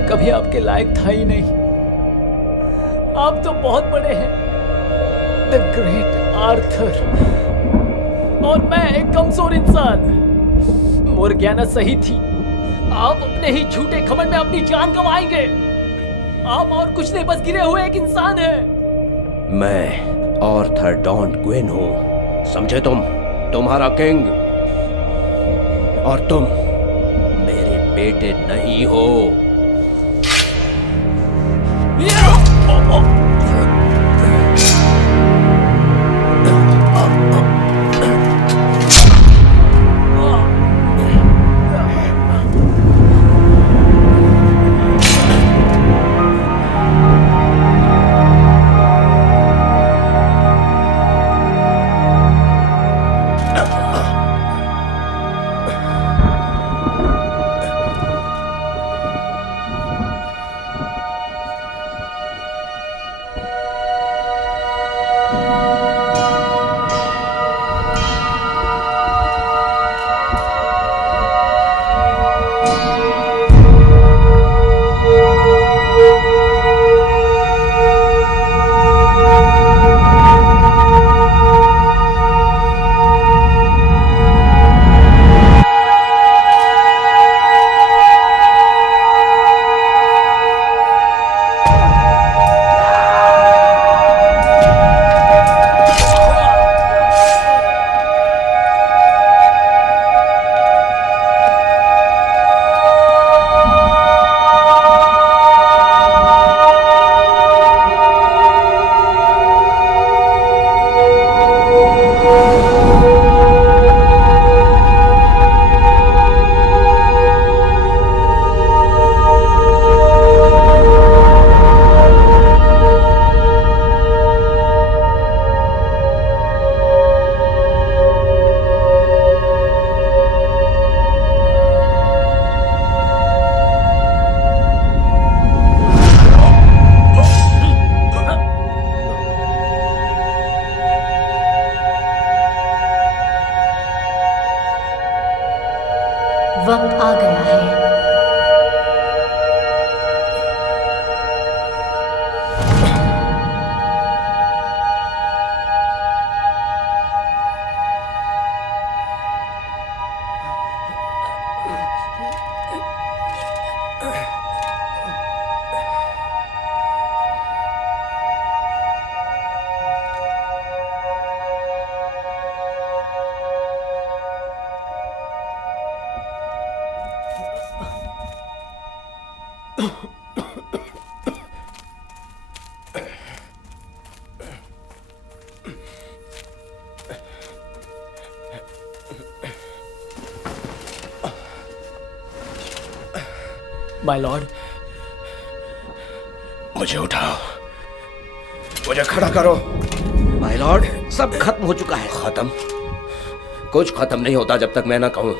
मैं कभी आपके लायक था ही नहीं। आप तो बहुत बड़े हैं, द ग्रेट आर्थर, और मैं एक कमजोर इंसान। मोर्गियाना सही थी, आप अपने ही झूठे घमंड में अपनी जान गंवाएंगे। आप और कुछ नहीं, बस गिरे हुए एक इंसान हैं। मैं आर्थर डॉन ग्विन हूं, समझे तुम? तुम्हारा किंग। और तुम मेरे बेटे नहीं हो। वक्त आ गया है। माय लॉर्ड, मुझे उठाओ, मुझे खड़ा करो। माय लॉर्ड, सब खत्म हो चुका है। खत्म? कुछ खत्म नहीं होता जब तक मैं ना कहूं।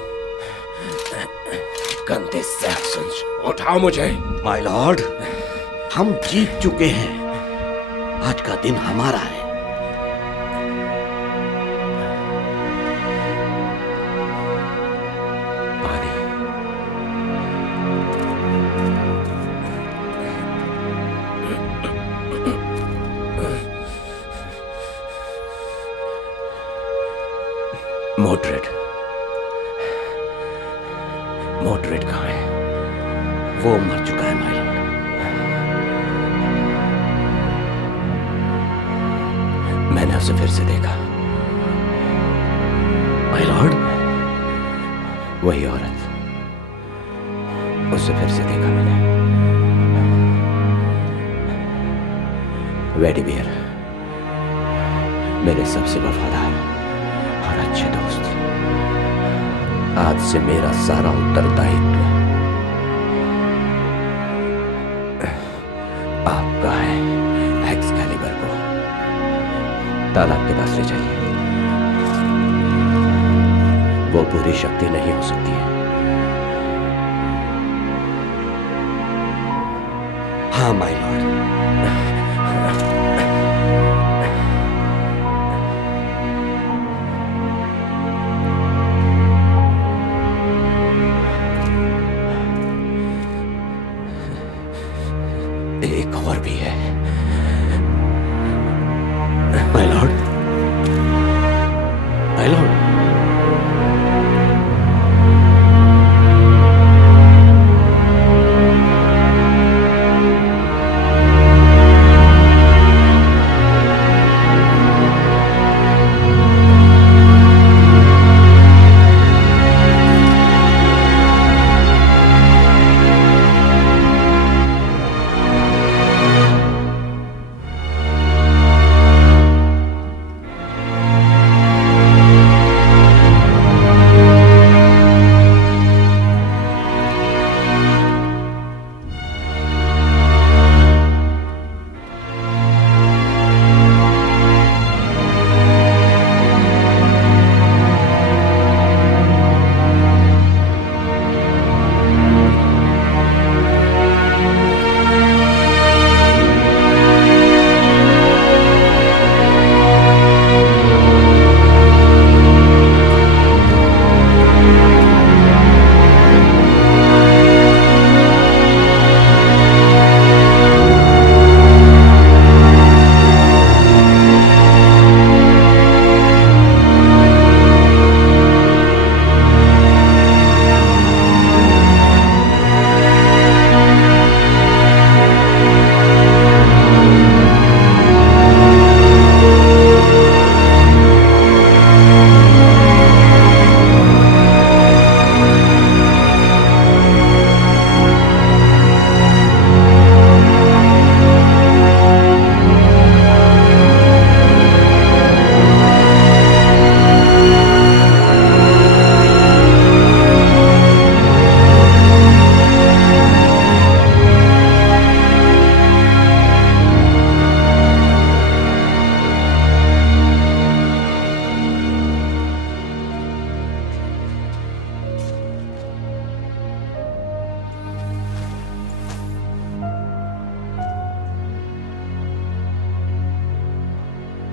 गंदे सैक्सन्स, उठाओ मुझे। माय लॉर्ड, हम जीत चुके हैं। आज का दिन हमारा है। पानी। मोड्रेड, मोड्रेड कहाँ है? वो मर चुका है माय लॉर्ड। मैंने उसे फिर से देखा। माय लॉर्ड, वही औरत, उसे फिर से देखा मैंने। वेडिबियर, मेरे सबसे वफादार और अच्छे दोस्त, आज से मेरा सारा उत्तरदायित्व आपका है। एक्सकैलिबर को तालाब के पास ले जाइए। वो पूरी शक्ति नहीं हो सकती है। हाँ माय लॉर्ड। एक और भी है। My lord, my lord.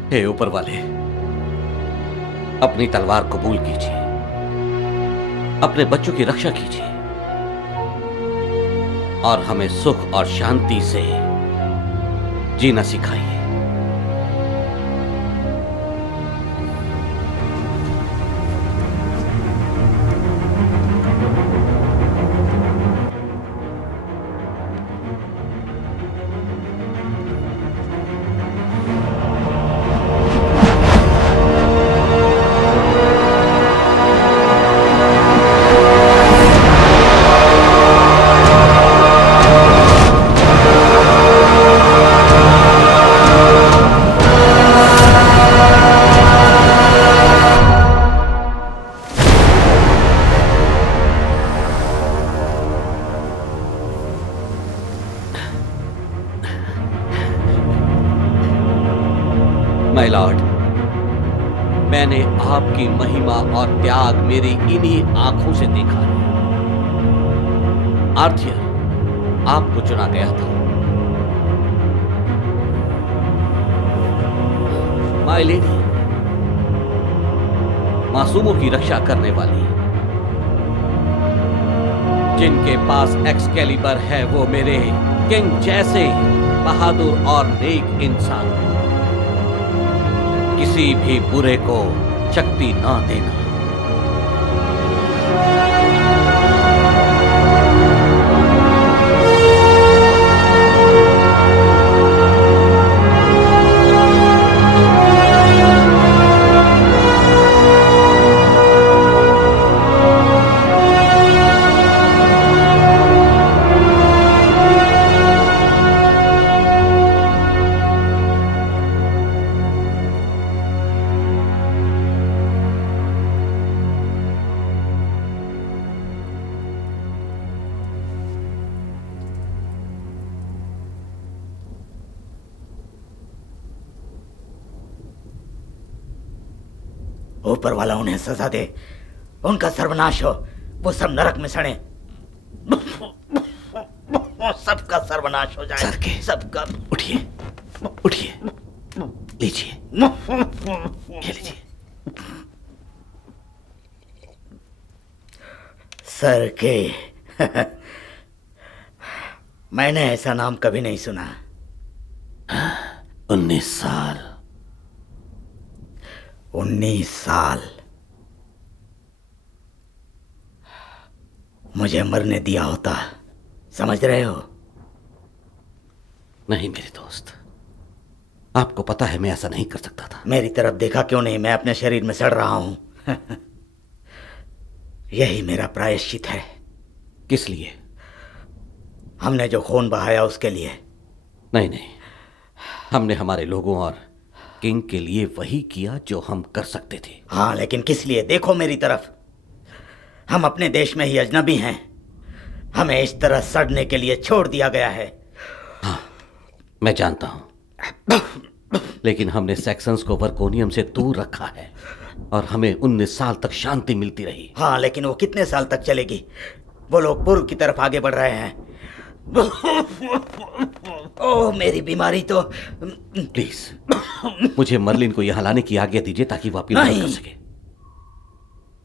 हे ऊपर वाले, अपनी तलवार कबूल कीजिए, अपने बच्चों की रक्षा कीजिए और हमें सुख और शांति से जीना सिखाइए। माय लॉर्ड, मैंने आपकी महिमा और त्याग मेरी इन्हीं आंखों से देखा है। आर्थियर आपको चुना गया था। माय लेडी, मासूमों की रक्षा करने वाली, जिनके पास एक्सकैलिबर है, वो मेरे किंग जैसे बहादुर और नेक इंसान, किसी भी बुरे को शक्ति ना देना। ऊपर वाला उन्हें सजा दे, उनका सर्वनाश हो, वो सब नरक में सड़े, सबका सर्वनाश हो जाए। सर के सबका। उठिए, उठिए, लीजिए, ये लीजिए। सर के मैंने ऐसा नाम कभी नहीं सुना। 19 साल। 19 साल मुझे मरने दिया होता, समझ रहे हो? नहीं मेरे दोस्त, आपको पता है मैं ऐसा नहीं कर सकता था। मेरी तरफ देखा क्यों नहीं? मैं अपने शरीर में सड़ रहा हूं। यही मेरा प्रायश्चित है। किस लिए? हमने जो खून बहाया उसके लिए। नहीं नहीं, हमने हमारे लोगों और किंग के लिए वही किया जो हम कर सकते थे। हाँ, लेकिन किस लिए? देखो मेरी तरफ। हम अपने देश में ही अजनबी हैं। हमें इस तरह सड़ने के लिए छोड़ दिया गया है। हाँ, मैं जानता हूं, लेकिन हमने सेक्सन्स को वर्कोनियम से दूर रखा है और हमें 19 साल तक शांति मिलती रही। हाँ, लेकिन वो कितने साल तक चलेगी? वो लोग पूर्व की तरफ आगे बढ़ रहे हैं। ओह, मेरी बीमारी तो। प्लीज मुझे मर्लिन को यहां लाने की आज्ञा दीजिए ताकि वो अपनी मदद कर सके।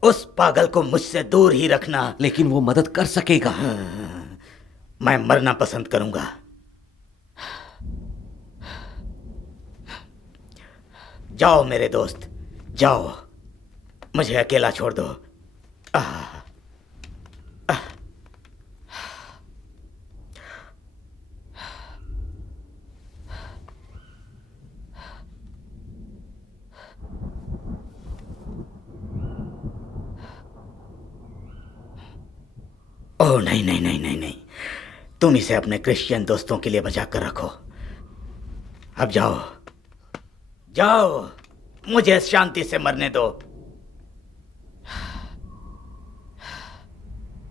उस पागल को मुझसे दूर ही रखना। लेकिन वो मदद कर सकेगा। मैं मरना पसंद करूंगा। जाओ मेरे दोस्त, जाओ, मुझे अकेला छोड़ दो। ओह नहीं नहीं नहीं नहीं नहीं, तुम इसे अपने क्रिश्चियन दोस्तों के लिए बचा कर रखो। अब जाओ जाओ, मुझे शांति से मरने दो।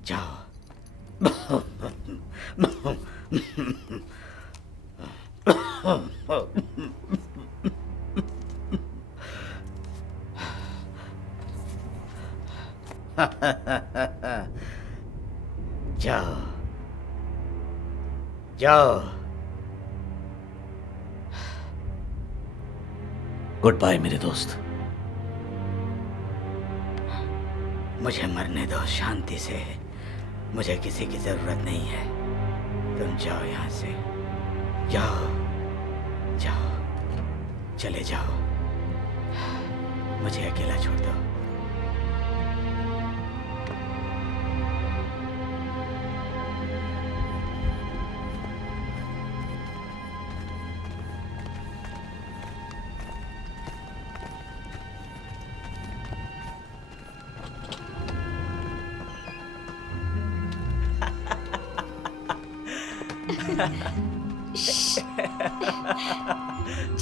जाओ। जाओ जाओ। गुड बाय मेरे दोस्त। मुझे मरने दो शांति से। मुझे किसी की जरूरत नहीं है। तुम जाओ यहां से, जाओ जाओ, चले जाओ, मुझे अकेला छोड़ दो।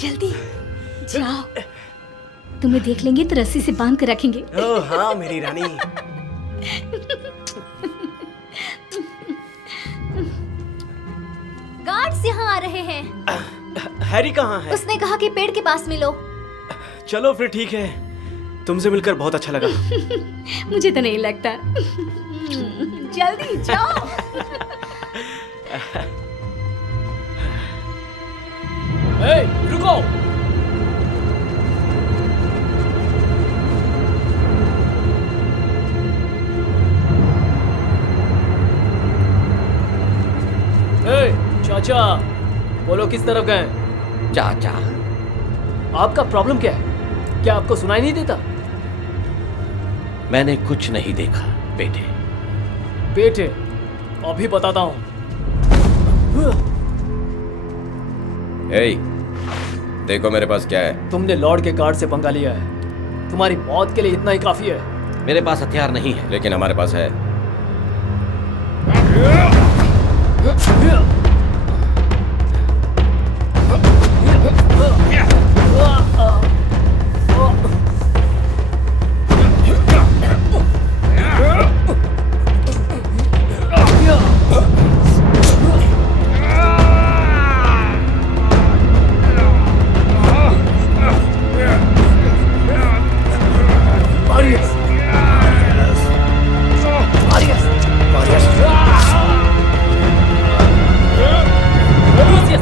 जल्दी जाओ, तुम्हें देख लेंगे तो रस्सी से बांध कर रखेंगे। ओह हाँ मेरी रानी। गार्ड्स यहाँ आ रहे हैं। हैरी कहाँ है? उसने कहा कि पेड़ के पास मिलो। चलो फिर ठीक है, तुमसे मिलकर बहुत अच्छा लगा। मुझे तो नहीं लगता। जल्दी जाओ। ए, रुको। ए, चाचा, बोलो किस तरफ गए? चाचा, आपका प्रॉब्लम क्या है? क्या आपको सुनाई नहीं देता? मैंने कुछ नहीं देखा बेटे। बेटे, अभी बताता हूँ। ए, देखो मेरे पास क्या है। तुमने लॉर्ड के गार्ड से पंगा लिया है। तुम्हारी मौत के लिए इतना ही काफी है। मेरे पास हथियार नहीं है। लेकिन हमारे पास है।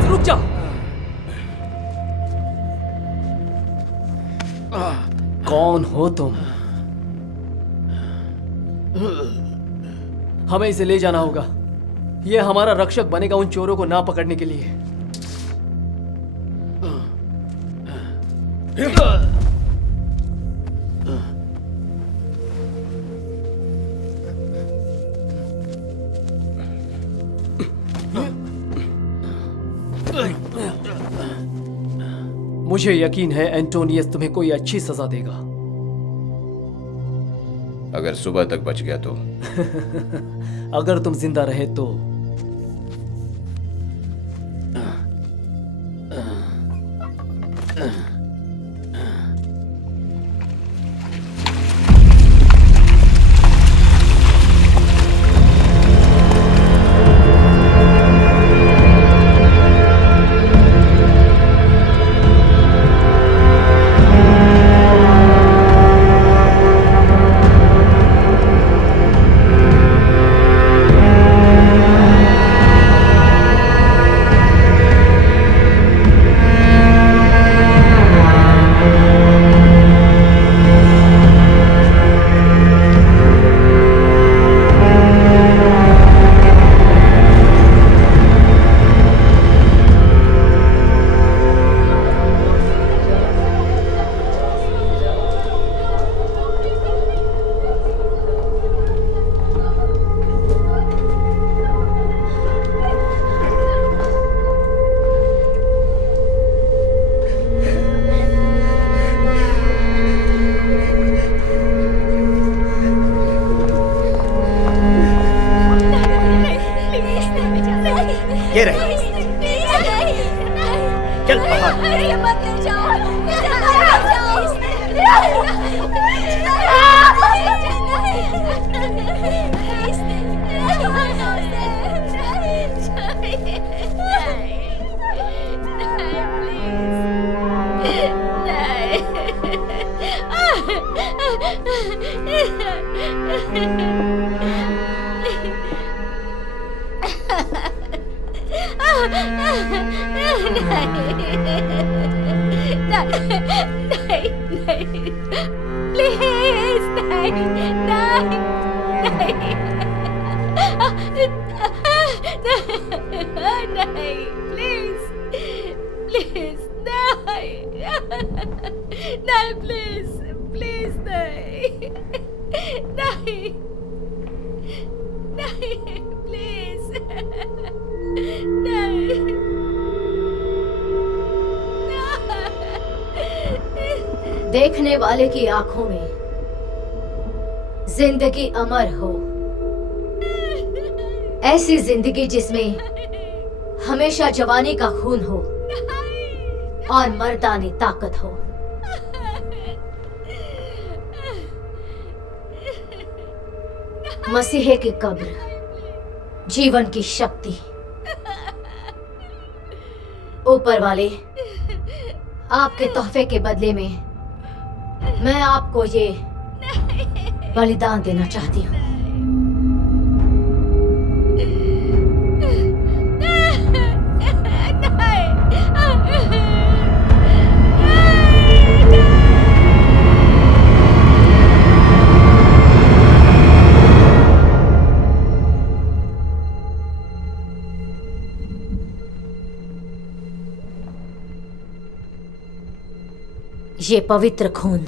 रुक जाओ। कौन हो तुम? हमें इसे ले जाना होगा। ये हमारा रक्षक बनेगा उन चोरों को ना पकड़ने के लिए। मुझे यकीन है एंटोनियस तुम्हें कोई अच्छी सजा देगा। अगर सुबह तक बच गया तो? अगर तुम जिंदा रहे तो। ये रही। चल बाहर। देखने वाले की आंखों में जिंदगी अमर हो, ऐसी जिंदगी जिसमें हमेशा जवानी का खून हो और मर्दानी ताकत हो। मसीहे की कब्र, जीवन की शक्ति। ऊपर वाले, आपके तोहफे के बदले में मैं आपको ये बलिदान देना चाहती हूँ। ये पवित्र खून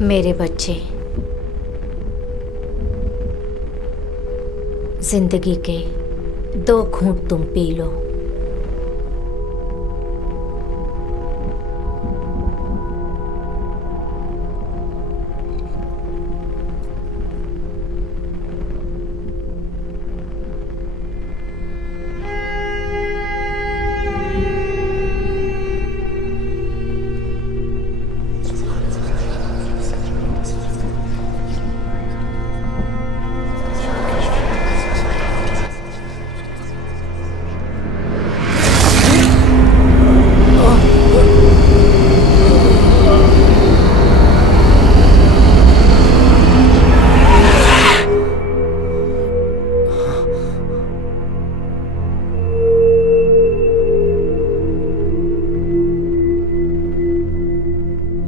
मेरे बच्चे, जिंदगी के 2 घूंट तुम पी लो।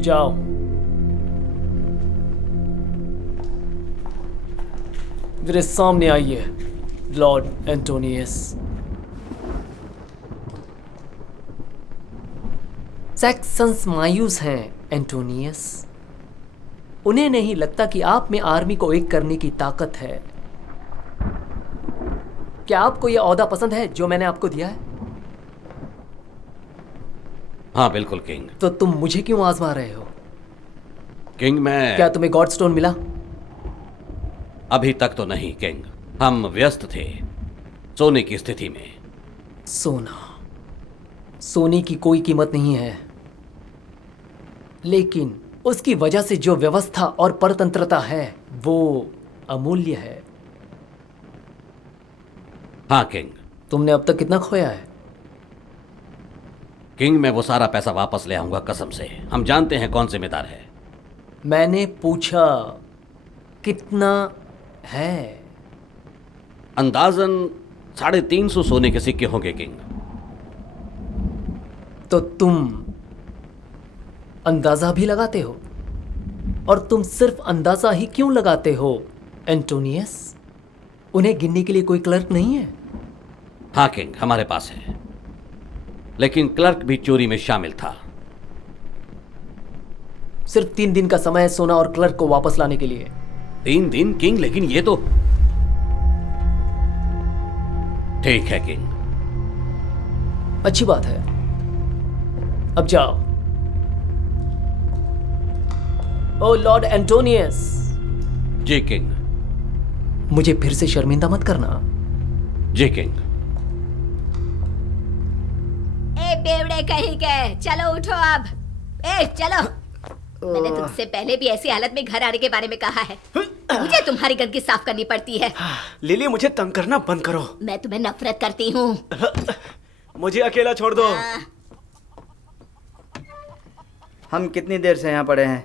जाओ। मेरे सामने आइए लॉर्ड एंटोनियस। सैक्सन्स मायूस हैं एंटोनियस। उन्हें नहीं लगता कि आप में आर्मी को एक करने की ताकत है। क्या आपको यह ओहदा पसंद है जो मैंने आपको दिया है? हाँ बिल्कुल किंग। तो तुम मुझे क्यों आजमा रहे हो? किंग मैं क्या तुम्हें गॉड स्टोन मिला? अभी तक तो नहीं किंग, हम व्यस्त थे सोने की स्थिति में। सोने की कोई कीमत नहीं है, लेकिन उसकी वजह से जो व्यवस्था और परतंत्रता है वो अमूल्य है। हाँ किंग। तुमने अब तक कितना खोया है? किंग मैं वो सारा पैसा वापस ले आऊंगा कसम से। हम जानते हैं कौन जिम्मेदार है। मैंने पूछा कितना है? अंदाजन 350 सोने के सिक्के होंगे किंग। तो तुम अंदाजा भी लगाते हो? और तुम सिर्फ अंदाजा ही क्यों लगाते हो एंटोनियस? उन्हें गिनने के लिए कोई क्लर्क नहीं है? हाँ किंग हमारे पास है, लेकिन क्लर्क भी चोरी में शामिल था। सिर्फ 3 दिन का समय है सोना और क्लर्क को वापस लाने के लिए। 3 दिन किंग? लेकिन ये तो ठीक है किंग। अच्छी बात है, अब जाओ। ओ लॉर्ड एंटोनियस। जी किंग। मुझे फिर से शर्मिंदा मत करना। जी किंग। ए बेवड़े कहीं के, चलो उठो अब। ए चलो। मैंने तुमसे पहले भी ऐसी हालत में घर आने के बारे में कहा है। मुझे तुम्हारी गंदगी साफ करनी पड़ती है। लिली मुझे तंग करना बंद करो। मैं तुम्हें नफरत करती हूँ। मुझे अकेला छोड़ दो। हम कितनी देर से यहाँ पड़े हैं?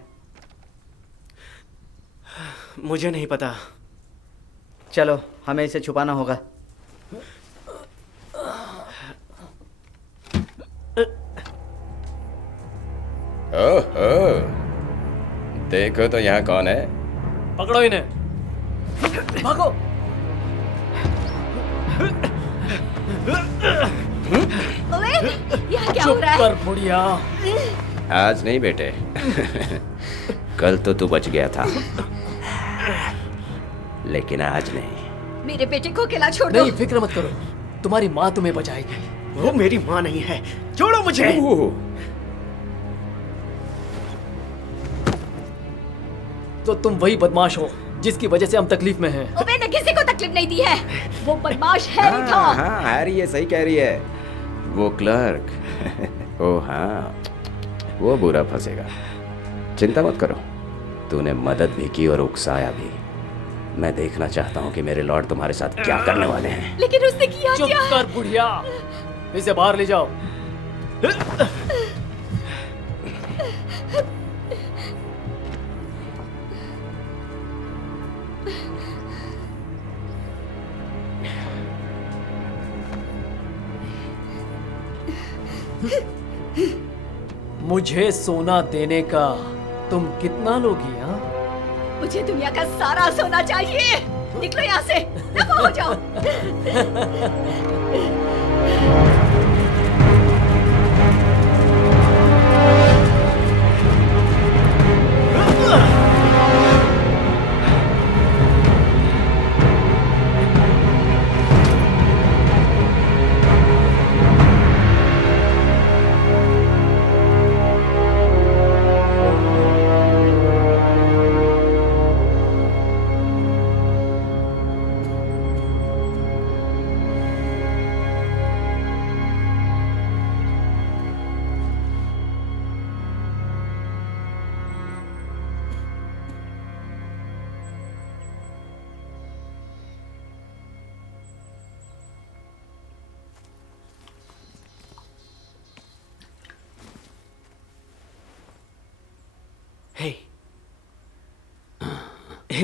मुझे नहीं पता। चलो हमें इसे छुपाना होगा। ओहो, देखो तो यहाँ कौन है। पकड़ो इन्हें, भागो। ओए, यहाँ क्या हो चुप रहा है? कर बुढ़िया। आज नहीं बेटे, कल तो तू बच गया था, लेकिन आज नहीं। मेरे बेटे को अकेला छोड़ दो। नहीं, फिक्र मत करो, तुम्हारी माँ तुम्हें बचाएगी। वो मेरी माँ नहीं है, छोड़ो मुझे। तो तुम वही बदमाश हो जिसकी वजह से हम तकलीफ में हैं। मैंने किसी को तकलीफ नहीं दी है। वो बदमाश हैरी था। हाँ हैरी ये सही कह रही है। वो क्लर्क ओ हाँ, वो बुरा फंसेगा। चिंता मत करो, तूने मदद भी की और उकसाया भी। मैं देखना चाहता हूँ कि मेरे लॉर्ड तुम्हारे साथ क्या करने वाले हैं। लेकिन उसने किया चुप क्या? कर बुढ़िया, इसे बाहर ले जाओ। मुझे सोना देने का तुम कितना लोगी? हाँ, मुझे दुनिया का सारा सोना चाहिए। निकलो यहाँ से, दफा हो जाओ।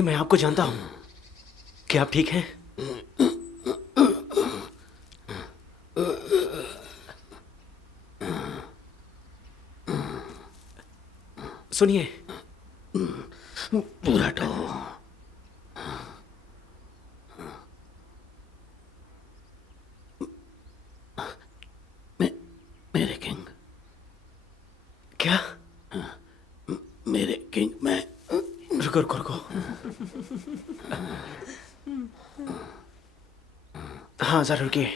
मैं आपको जानता हूं। क्या आप ठीक हैं? सुनिए, बुराटो, मेरे किंग। क्या? मेरे किंग, मैं रुको रुको रुको। हाँ जरा रुकिए,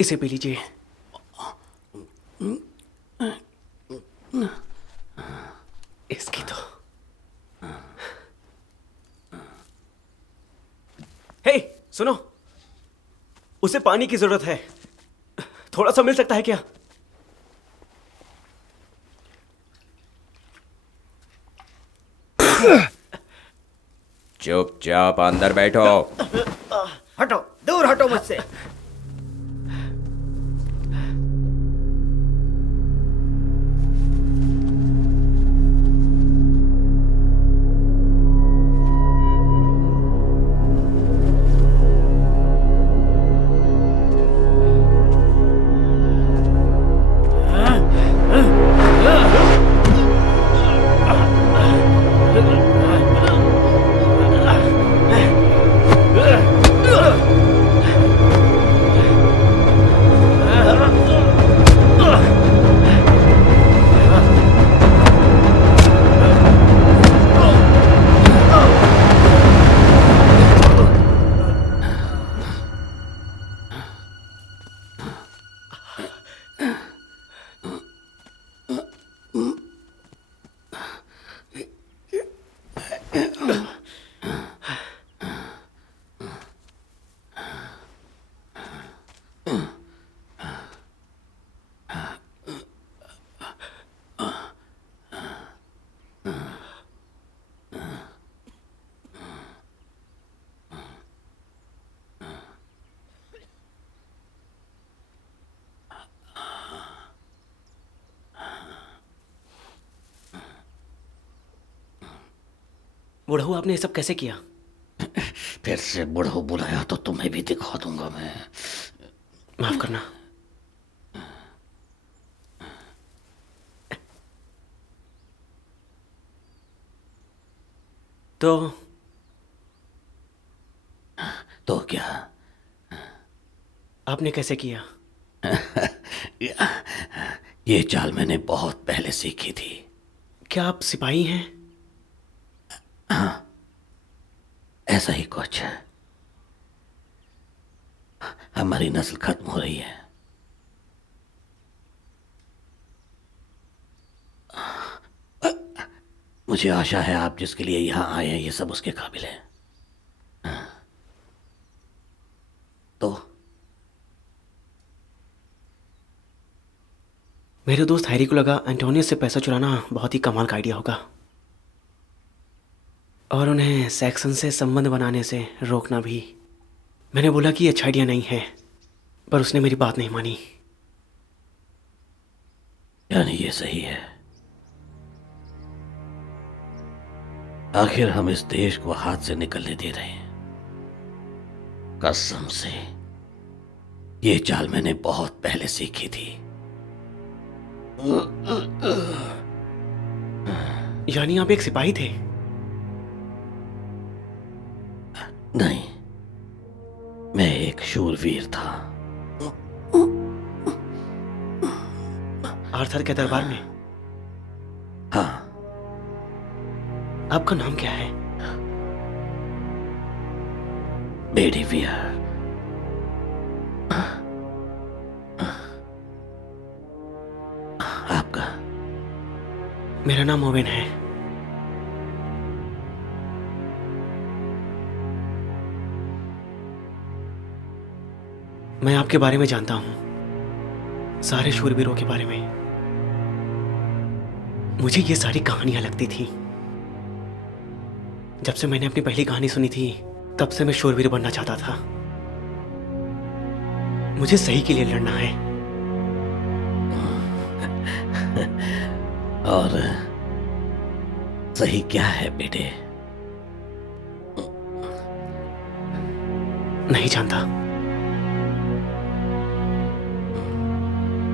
इसे पी लीजिए। इसकी तो हे सुनो, उसे पानी की जरूरत है, थोड़ा सा मिल सकता है क्या? चुपचाप अंदर बैठो। हटो, दूर हटो मुझसे। बुढ़ऊ, आपने ये सब कैसे किया? फिर से बुढ़ऊ बुलाया तो तुम्हें भी दिखा दूंगा मैं। माफ करना। तो क्या? आपने कैसे किया? ये चाल मैंने बहुत पहले सीखी थी। क्या आप सिपाही हैं? हाँ, ऐसा ही कुछ है। हमारी नस्ल खत्म हो रही है। मुझे आशा है आप जिसके लिए यहां आए हैं ये सब उसके काबिल है। तो मेरे दोस्त हैरी को लगा एंटोनियस से पैसा चुराना बहुत ही कमाल का आइडिया होगा और उन्हें सैक्सन से संबंध बनाने से रोकना भी। मैंने बोला कि ये अच्छा आइडिया नहीं है, पर उसने मेरी बात नहीं मानी। यानी ये सही है। आखिर हम इस देश को हाथ से निकलने दे रहे हैं। कसम से ये चाल मैंने बहुत पहले सीखी थी। यानी आप एक सिपाही थे? नहीं, मैं एक शूरवीर था। आर्थर के दरबार में? हाँ। आपका नाम क्या है? बेडीवियर। आपका? मेरा नाम ओवेन है। मैं आपके बारे में जानता हूं, सारे शूरवीरों के बारे में। मुझे ये सारी कहानियां लगती थी। जब से मैंने अपनी पहली कहानी सुनी थी तब से मैं शूरवीर बनना चाहता था। मुझे सही के लिए लड़ना है। सही क्या है बेटे? नहीं जानता।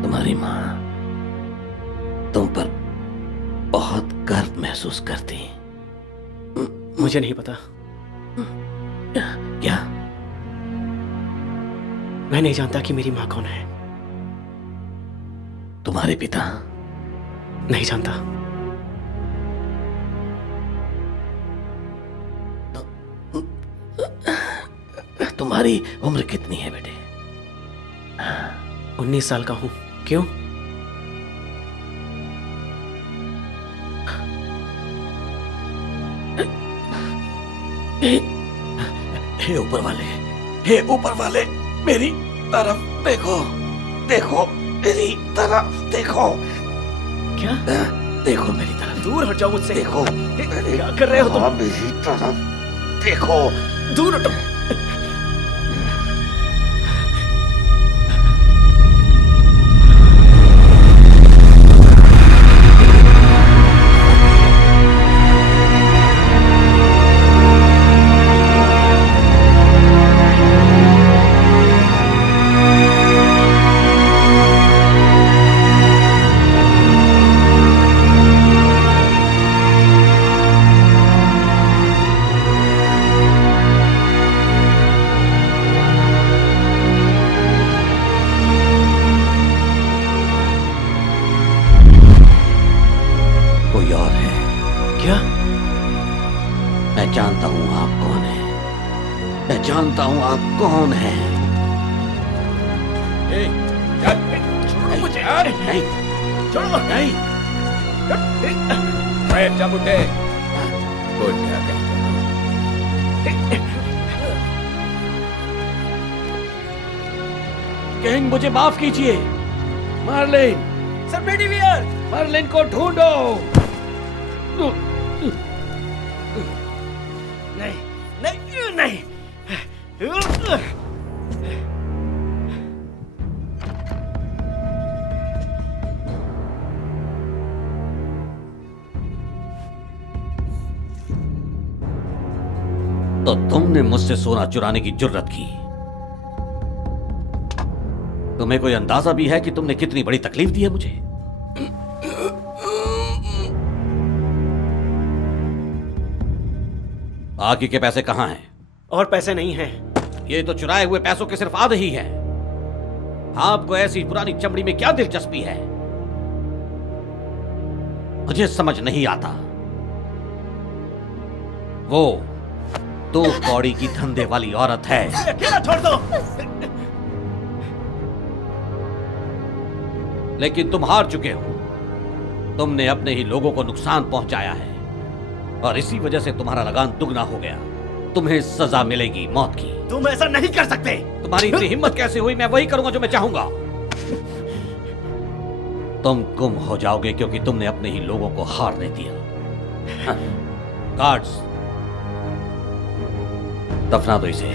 तुम्हारी माँ तुम पर बहुत गर्व महसूस करती। मुझे नहीं पता। क्या? मैं नहीं जानता कि मेरी माँ कौन है। तुम्हारे पिता? नहीं जानता। तुम्हारी उम्र कितनी है बेटे? 19 साल का हूं। क्यों? हे ऊपर वाले, हे ऊपर वाले, मेरी तरफ देखो, देखो मेरी तरफ देखो। क्या? देखो मेरी तरफ। दूर हट जाओ मुझसे। देखो क्या कर रहे हो तुम? मेरी तरफ देखो। दूर हटो। कोई और है? क्या? मैं जानता हूं आप कौन है। मैं जानता हूं आप कौन है। छोड़ो मुझे। नहीं, छोड़ो। नहीं। बैठ जा बुड्ढे। बुड्ढा कहीं किंग, मुझे माफ कीजिए। Marlin, sir बेडीवियर। मार्लिन को ढूंढो। नहीं, नहीं, नहीं। तो तुमने मुझसे सोना चुराने की जुर्रत की। तुम्हें कोई अंदाजा भी है कि तुमने कितनी बड़ी तकलीफ दी है मुझे? बाकी के पैसे कहां हैं? और पैसे नहीं हैं। ये तो चुराए हुए पैसों के सिर्फ आधे ही हैं। आपको ऐसी पुरानी चमड़ी में क्या दिलचस्पी है? मुझे समझ नहीं आता। वो 2 कौड़ी की धंधे वाली औरत है। अकेला छोड़ दो। लेकिन तुम हार चुके हो। तुमने अपने ही लोगों को नुकसान पहुंचाया है और इसी वजह से तुम्हारा लगान दुगना हो गया। तुम्हें सजा मिलेगी मौत की। तुम ऐसा नहीं कर सकते। तुम्हारी इतनी हिम्मत कैसे हुई? मैं वही करूंगा जो मैं चाहूंगा। तुम गुम हो जाओगे क्योंकि तुमने अपने ही लोगों को हारने दिया। गार्ड्स, दफना दो इसे।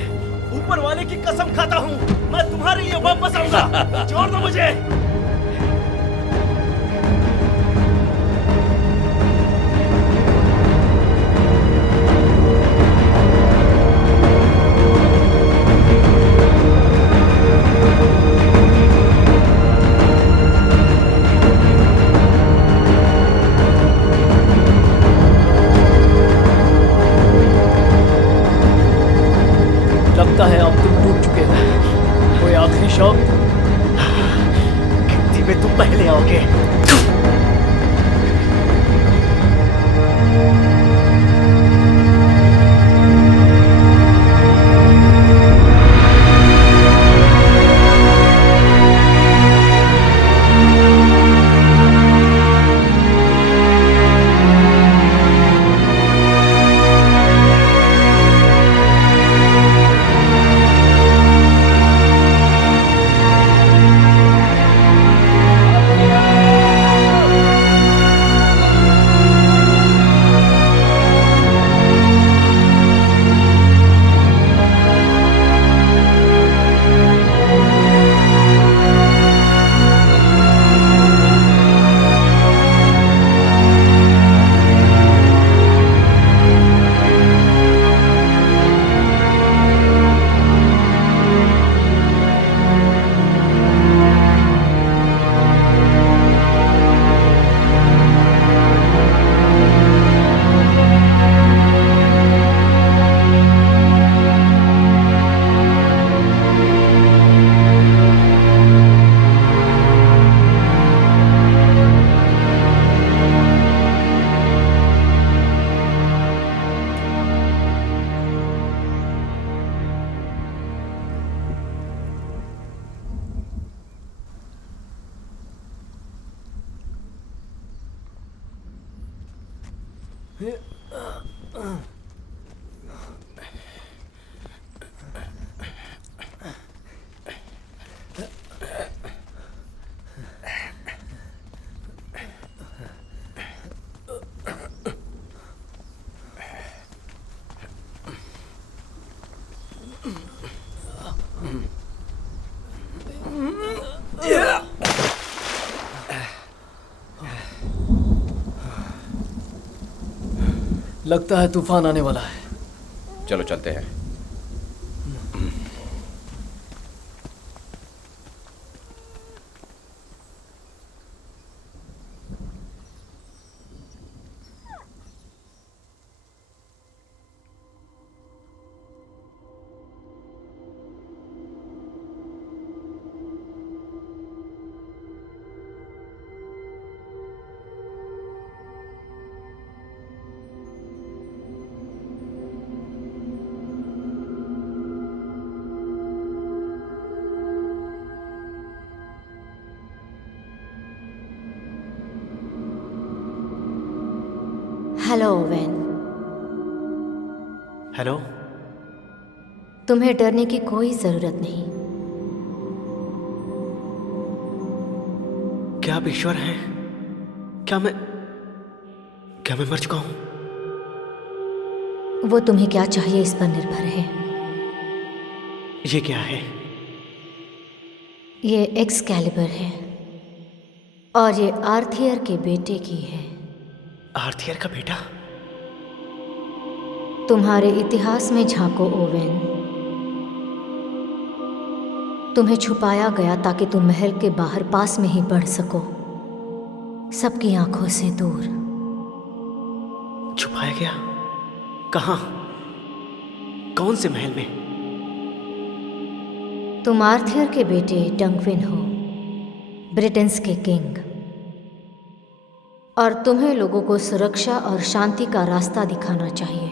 ऊपर वाले की कसम खाता हूँ, मैं तुम्हारे लिए वापस आऊंगा। छोड़ दो मुझे। लगता है अब तुम टूट चुके हो। कोई आखिरी शब्द? गिनती में तुम पहले आओगे। लगता है तूफान आने वाला है। चलो चलते हैं। Hello Owen. हेलो। तुम्हें डरने की कोई जरूरत नहीं। क्या आप ईश्वर हैं? क्या मैं मर चुका हूं? वो तुम्हें क्या चाहिए इस पर निर्भर है। ये क्या है? ये एक्सकैलिबर है और ये आर्थियर के बेटे की है। आर्थियर का बेटा? तुम्हारे इतिहास में झांको ओवेन। तुम्हें छुपाया गया ताकि तुम महल के बाहर पास में ही बढ़ सको, सबकी आंखों से दूर। छुपाया गया? कहाँ? कौन से महल में? तुम आर्थियर के बेटे डंक्विन हो, ब्रिटेन्स के किंग, और तुम्हें लोगों को सुरक्षा और शांति का रास्ता दिखाना चाहिए।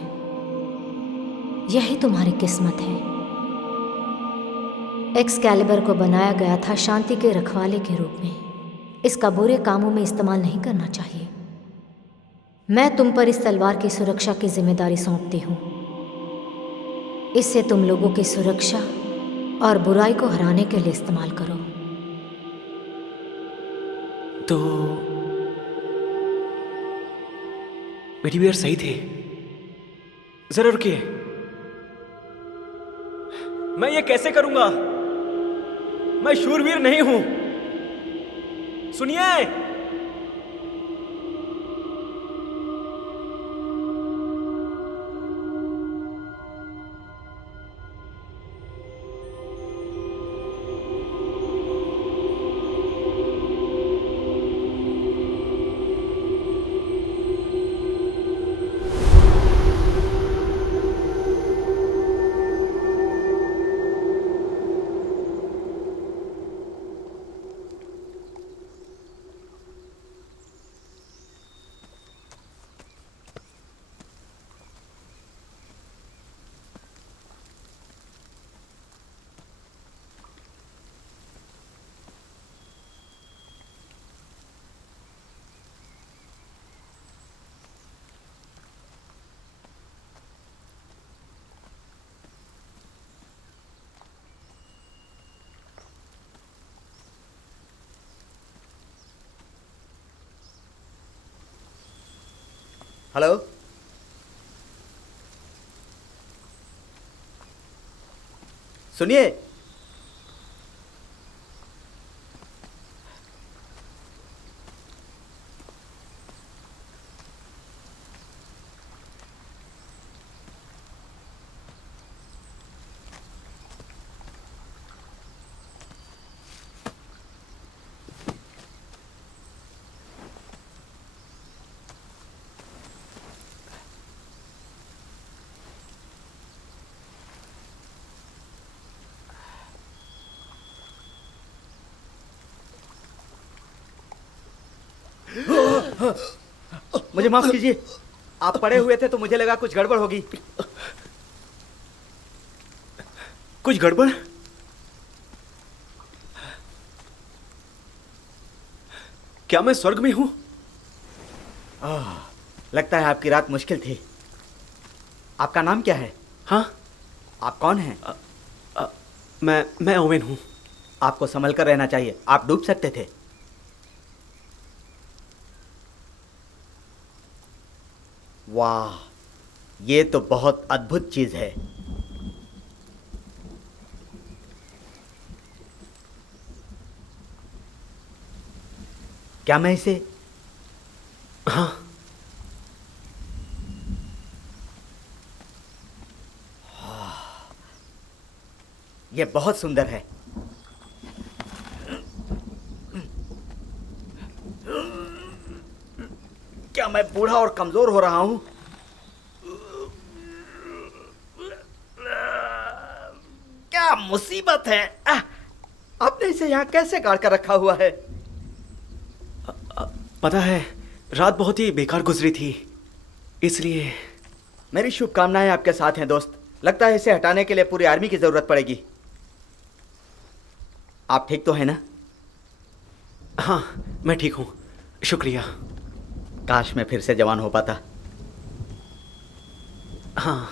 यही तुम्हारी किस्मत है। एक्सकैलिबर को बनाया गया था शांति के रखवाले के रूप में। इसका बुरे कामों में इस्तेमाल नहीं करना चाहिए। मैं तुम पर इस तलवार की सुरक्षा की जिम्मेदारी सौंपती हूँ। इससे तुम लोगों की सुरक्षा और बुराई को हराने के लिए इस्तेमाल करो। तो मेरी बियर सही थे। जरा रुकिए। मैं ये कैसे करूंगा? मैं शूरवीर नहीं हूं। सुनिए। हेलो। सुनिए। मुझे माफ कीजिए। आप पड़े हुए थे तो मुझे लगा कुछ गड़बड़ होगी। कुछ गड़बड़? क्या मैं स्वर्ग में हूं? लगता है आपकी रात मुश्किल थी। आपका नाम क्या है? हाँ, आप कौन हैं? मैं ओवेन हूँ। आपको संभल कर रहना चाहिए, आप डूब सकते थे। वाह, ये तो बहुत अद्भुत चीज है। क्या मैं इसे? हाँ, ये बहुत सुंदर है। क्या मैं बूढ़ा और कमजोर हो रहा हूं? क्या मुसीबत है। आपने इसे यहाँ कैसे गाड़ कर रखा हुआ है? पता है, रात बहुत ही बेकार गुजरी थी, इसलिए। मेरी शुभकामनाएं आपके साथ हैं दोस्त। लगता है इसे हटाने के लिए पूरी आर्मी की जरूरत पड़ेगी। आप ठीक तो है ना? हाँ, मैं ठीक हूँ, शुक्रिया। काश मैं फिर से जवान हो पाता। हाँ,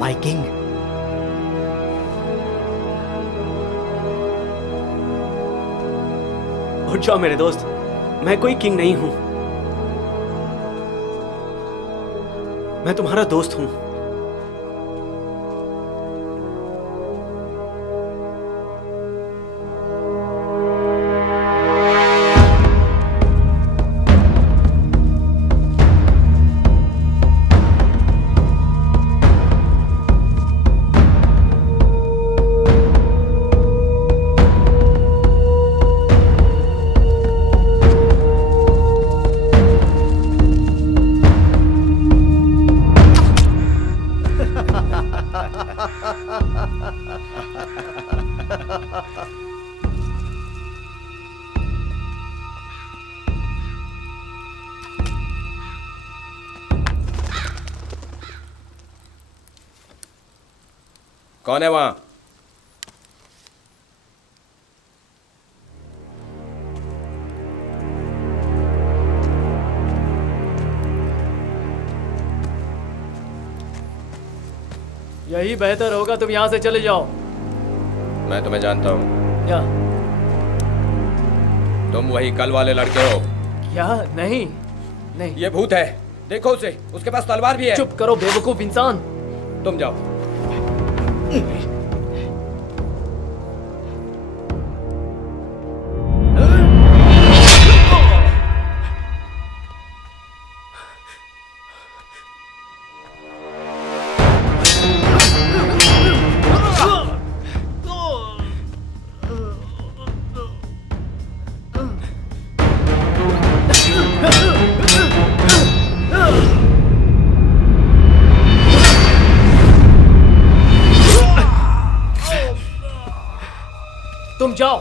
माय किंग। उठ जाओ मेरे दोस्त, मैं कोई किंग नहीं हूं, मैं तुम्हारा दोस्त हूं। कौन है वहां? यही बेहतर होगा, तुम यहां से चले जाओ। मैं तुम्हें जानता हूं। क्या? तुम वही कल वाले लड़के हो। क्या? नहीं नहीं। ये भूत है, देखो उसे, उसके पास तलवार भी है। चुप करो बेवकूफ इंसान। तुम जाओ। जाओ।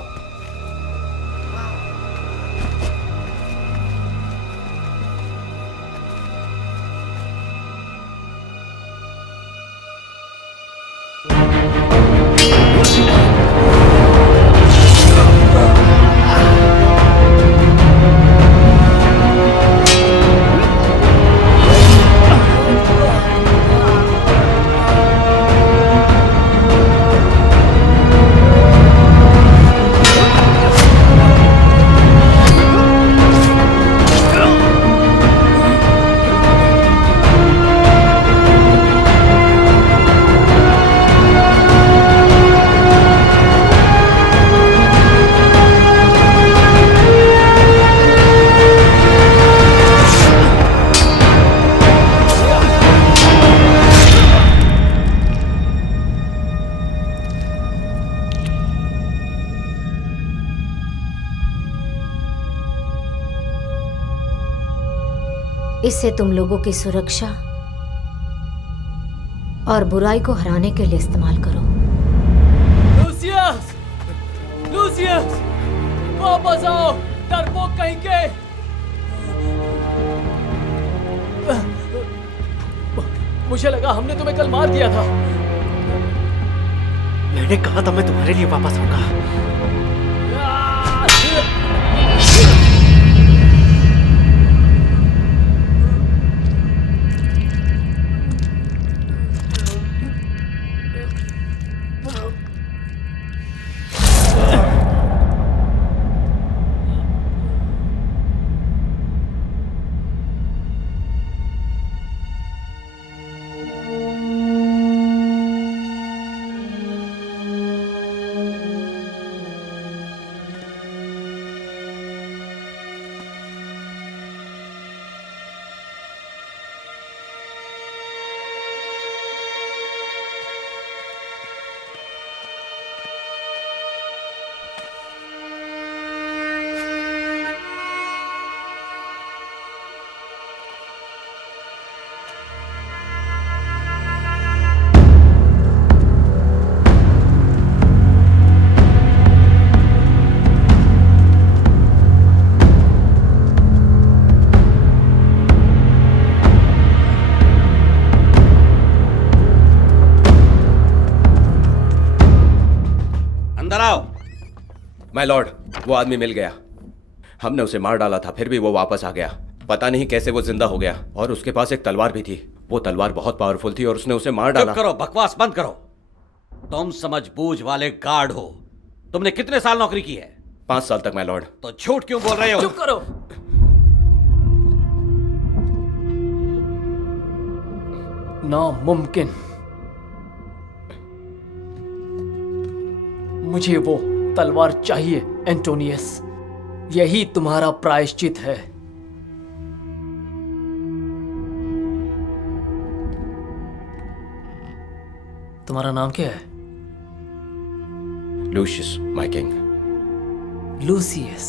इसे तुम लोगों की सुरक्षा और बुराई को हराने के लिए इस्तेमाल करो। लूसियस, लूसियस, वापस आओ, डरपोक कहीं के। मुझे लगा हमने तुम्हें कल मार दिया था। मैंने कहा था मैं तुम्हारे लिए वापस आऊंगा। माय लॉर्ड, वो आदमी मिल गया। हमने उसे मार डाला था, फिर भी वो वापस आ गया। पता नहीं कैसे वो जिंदा हो गया। और उसके पास एक तलवार भी थी। वो तलवार बहुत पावरफुल थी और उसने उसे मार डाला। चुप करो, बकवास बंद करो। तुम समझ बूझ वाले गार्ड हो। तुमने कितने साल नौकरी की है? 5 साल तक माय लॉर्ड। तो झूठ क्यों बोल रहे हो? चुप करो। नामुमकिन। मुझे वो तलवार चाहिए एंटोनियस। यही तुम्हारा प्रायश्चित है। तुम्हारा नाम क्या है? Luscious, my king. लूसियस।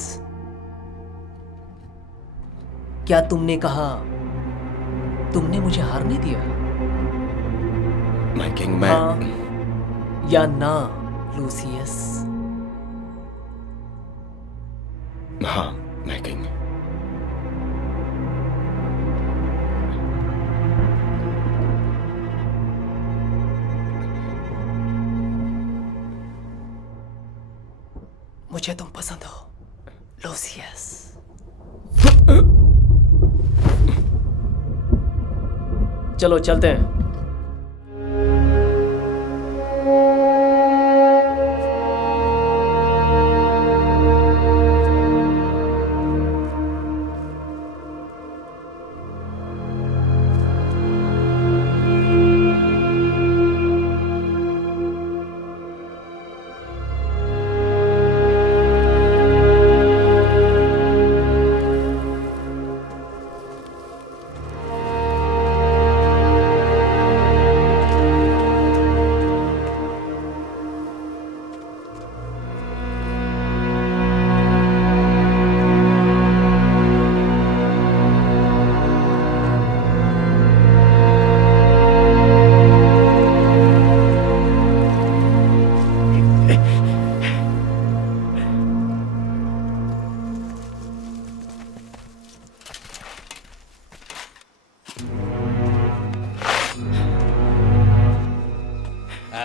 क्या तुमने कहा तुमने मुझे हारने दिया? माय किंग, मैं हाँ या ना लूसियस? हाँ, माय किंग। मुझे तुम पसंद हो लूसियस। चलो चलते हैं।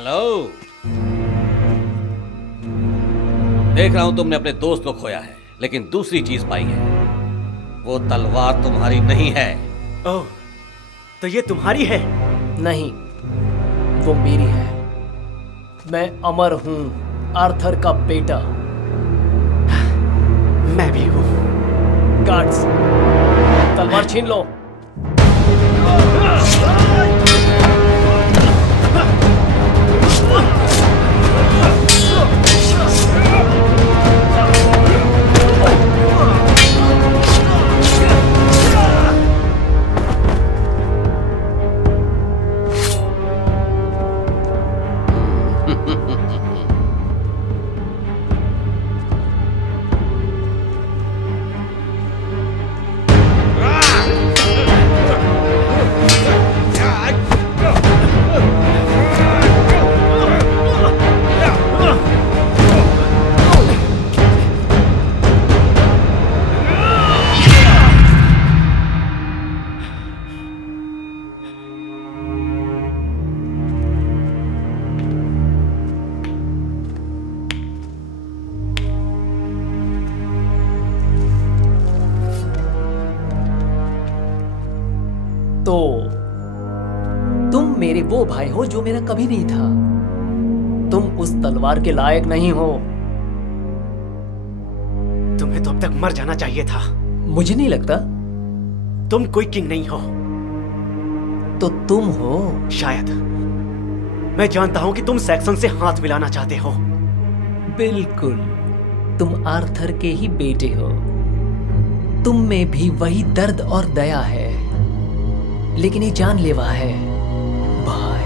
हेलो। देख रहा हूं तुमने अपने दोस्त को खोया है, लेकिन दूसरी चीज पाई है। वो तलवार तुम्हारी नहीं है। ओह, तो ये तुम्हारी है? नहीं, वो मेरी है। मैं अमर हूं, आर्थर का बेटा। मैं भी हूं। गार्ड्स, तलवार छीन लो। तो तुम मेरे वो भाई हो जो मेरा कभी नहीं था। तुम उस तलवार के लायक नहीं हो। तुम्हें तो अब तक मर जाना चाहिए था। मुझे नहीं लगता। तुम कोई किंग नहीं हो। तो तुम हो। शायद। मैं जानता हूं कि तुम सैक्सन से हाथ मिलाना चाहते हो। बिल्कुल, तुम आर्थर के ही बेटे हो। तुम में भी वही दर्द और दया है, लेकिन ये जानलेवा है भाई।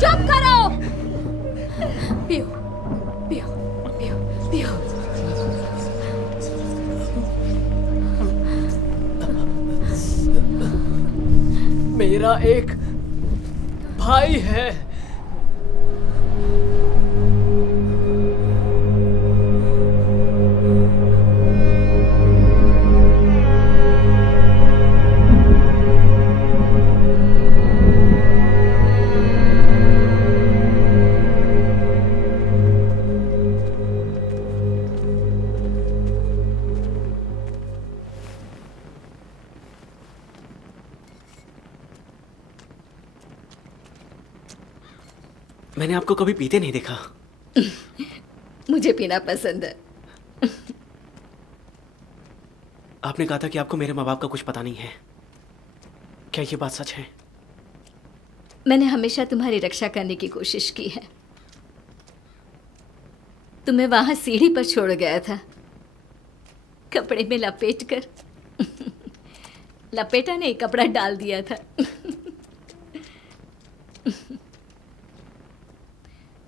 चुप करो। पियो, पियो, पियो, पियो। मेरा एक भाई है। मैंने आपको कभी पीते नहीं देखा। मुझे पीना पसंद है। आपने कहा था कि आपको मेरे माँ बाप का कुछ पता नहीं है। क्या ये बात सच है? मैंने हमेशा तुम्हारी रक्षा करने की कोशिश की है। तुम्हें वहां सीढ़ी पर छोड़ गया था, कपड़े में लपेट कर। लपेटा नहीं, कपड़ा डाल दिया था।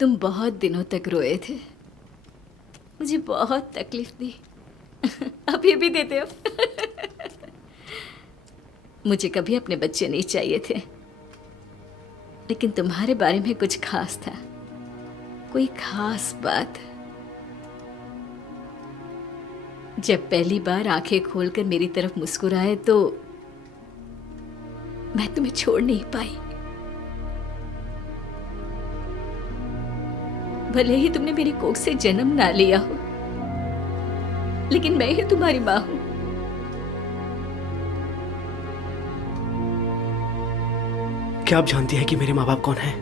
तुम बहुत दिनों तक रोए थे, मुझे बहुत तकलीफ दी। अभी भी देते हो। मुझे कभी अपने बच्चे नहीं चाहिए थे, लेकिन तुम्हारे बारे में कुछ खास था, कोई खास बात। जब पहली बार आंखें खोलकर मेरी तरफ मुस्कुराए तो मैं तुम्हें छोड़ नहीं पाई। भले ही तुमने मेरी कोख से जन्म ना लिया हो, लेकिन मैं ही तुम्हारी मां हूं। क्या आप जानती हैं कि मेरे माँ बाप कौन हैं?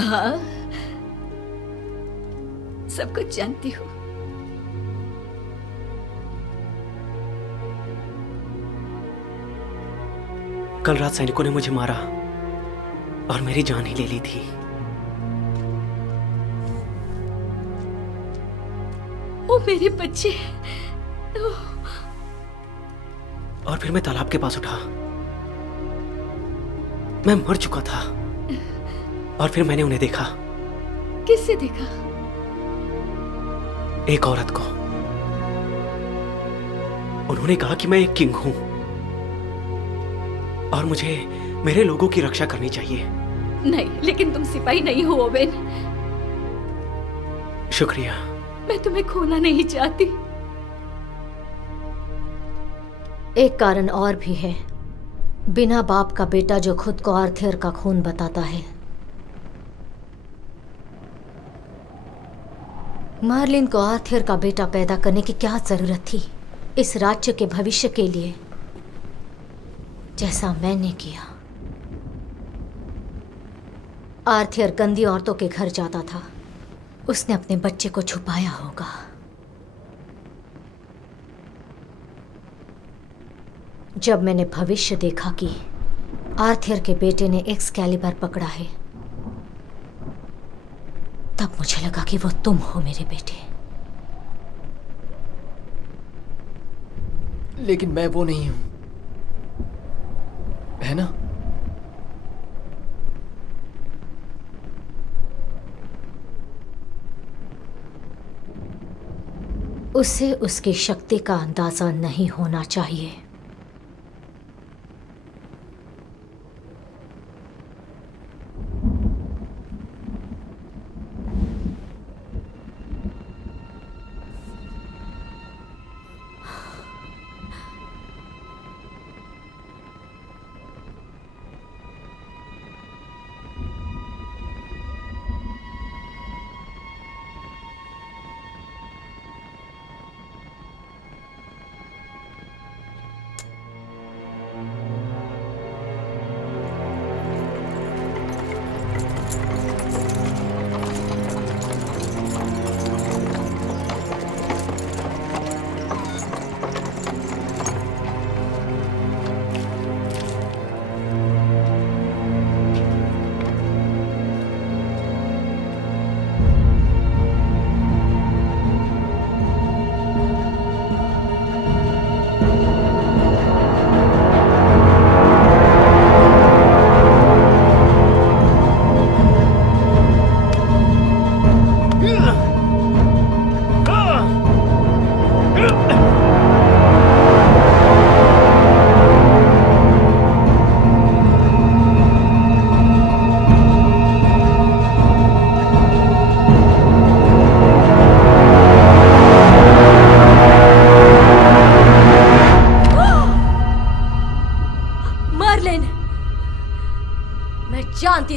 हाँ, सब कुछ जानती हूँ। कल रात सैनिकों ने मुझे मारा और मेरी जान ही ले ली थी। ओ मेरे बच्चे। और फिर मैं तालाब के पास उठा, मैं मर चुका था। और फिर मैंने उन्हें देखा। किससे देखा? एक औरत को। उन्होंने कहा कि मैं एक किंग हूं और मुझे मेरे लोगों की रक्षा करनी चाहिए। नहीं, लेकिन तुम सिपाही नहीं हो ओवेन। शुक्रिया। मैं तुम्हें खोना नहीं चाहती। एक कारण और भी है। बिना बाप का बेटा जो खुद को आर्थर का खून बताता है। मार्लिन को आर्थर का बेटा पैदा करने की क्या जरूरत थी इस राज्य के भविष्य के लिए, जैसा मैंने किया। आर्थर गंदी औरतों के घर जाता था, उसने अपने बच्चे को छुपाया होगा। जब मैंने भविष्य देखा कि आर्थर के बेटे ने एक्सकैलिबर पकड़ा है, तब मुझे लगा कि वो तुम हो मेरे बेटे। लेकिन मैं वो नहीं हूं, है ना? उसे उसकी शक्ति का अंदाजा नहीं होना चाहिए।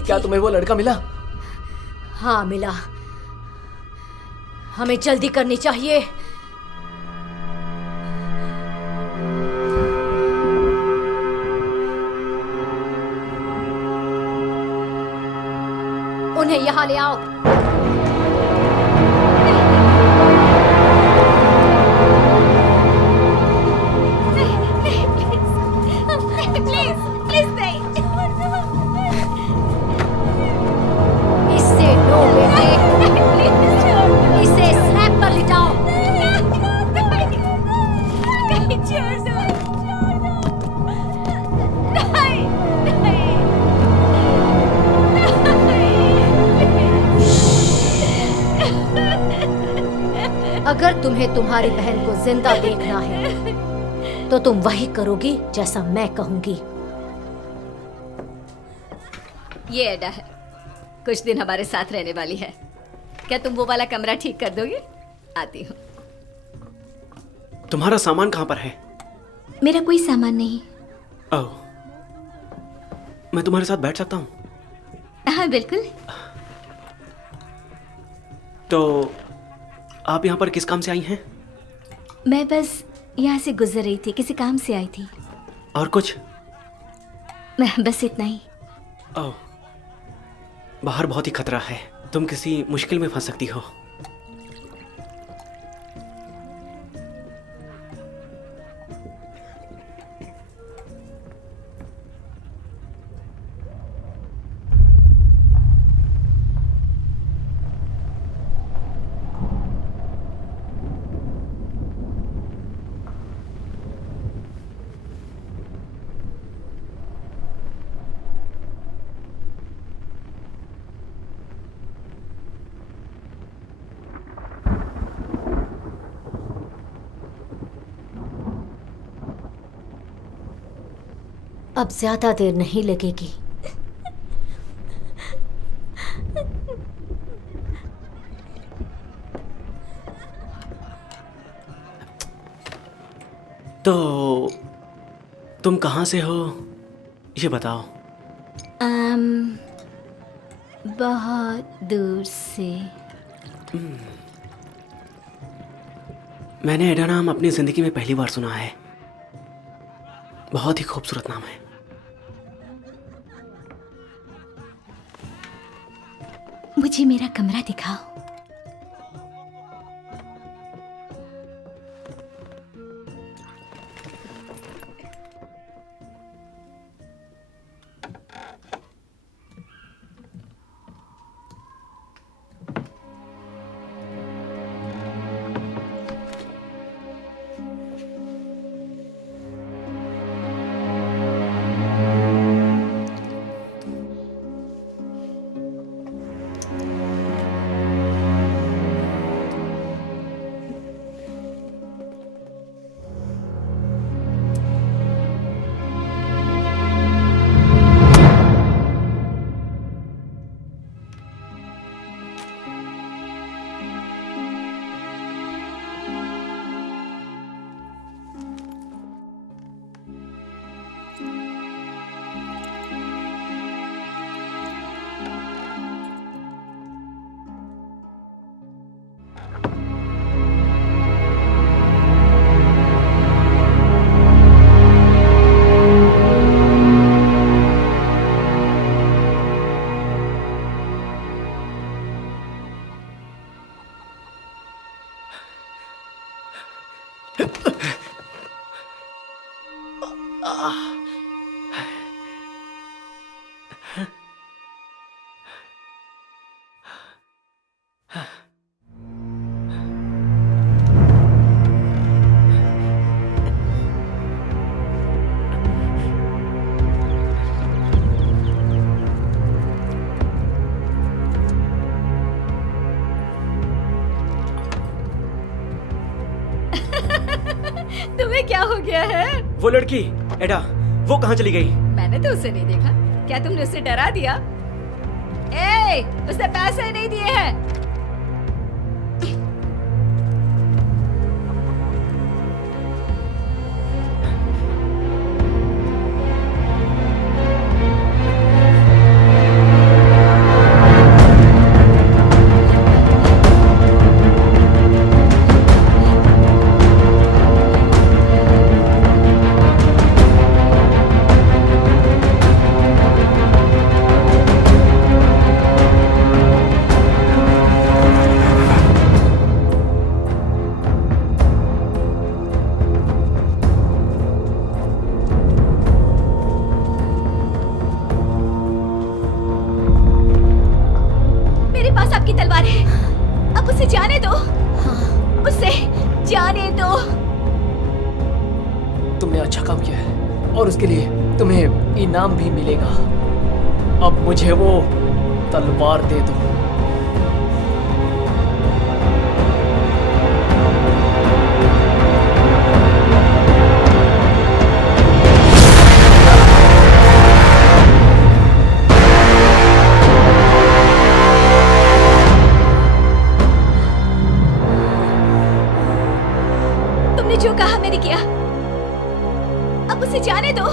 क्या तुम्हें वो लड़का मिला? हाँ मिला। हमें जल्दी करनी चाहिए। उन्हें यहां ले आओ। प्लीज नहीं। छोड़ दो, नहीं, नहीं, अगर तुम्हें तुम्हारी बहन को जिंदा देखना है तो तुम वही करोगी जैसा मैं कहूंगी। ये एडा है, कुछ दिन हमारे साथ रहने वाली है। क्या तुम वो वाला कमरा ठीक कर दोगे? आती हूँ। तुम्हारा सामान कहाँ पर है? मेरा कोई सामान नहीं। ओह, मैं तुम्हारे साथ बैठ सकता हूँ? हाँ बिल्कुल। तो आप यहाँ पर किस काम से आई हैं? मैं बस यहाँ से गुजर रही थी, किसी काम से आई थी। और कुछ? बस इतना ही। ओह, बाहर बहुत ही खतरा है, तुम किसी मुश्किल में फंस सकती हो। अब ज्यादा देर नहीं लगेगी। तो तुम कहाँ से हो ये बताओ। बहुत दूर से। मैंने एडा नाम अपनी जिंदगी में पहली बार सुना है, बहुत ही खूबसूरत नाम है। मुझे मेरा कमरा दिखाओ। तुम्हें क्या हो गया है? वो लड़की एडा, वो कहाँ चली गई? मैंने तो उसे नहीं देखा। क्या तुमने उसे डरा दिया? ए, उसने पैसे नहीं दिए हैं। तुमने अच्छा काम किया है और उसके लिए तुम्हें इनाम भी मिलेगा। अब मुझे वो तलवार दे दो। तुमने जो कहा मैंने किया, अब उसे जाने दो।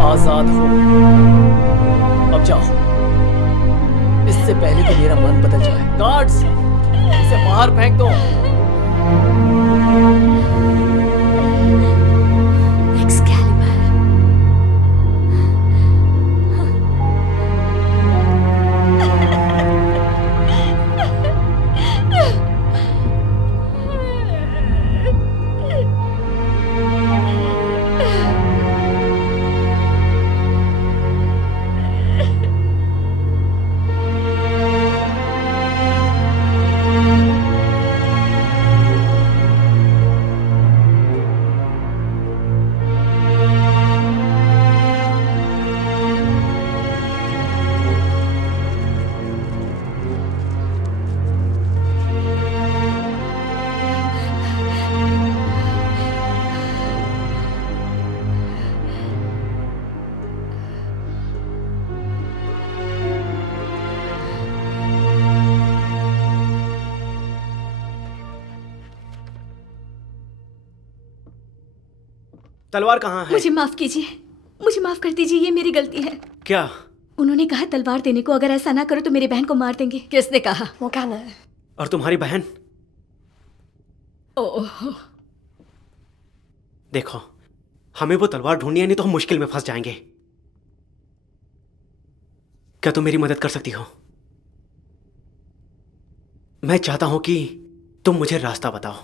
आजाद हो, अब जाओ, इससे पहले कि मेरा मन बदल जाए। गार्ड्स, इसे बाहर फेंक दो। तलवार कहाँ है? मुझे माफ कीजिए, मुझे माफ कर दीजिए, ये मेरी गलती है। क्या? उन्होंने कहा तलवार देने को, अगर ऐसा ना करो तो मेरी बहन को मार देंगे। किसने कहा? वो कहना है। और तुम्हारी बहन? ओह, देखो, हमें वो तलवार ढूंढनी है, नहीं तो हम मुश्किल में फंस जाएंगे। क्या तुम मेरी मदद कर सकती हो? मैं चाहता हूं कि तुम मुझे रास्ता बताओ।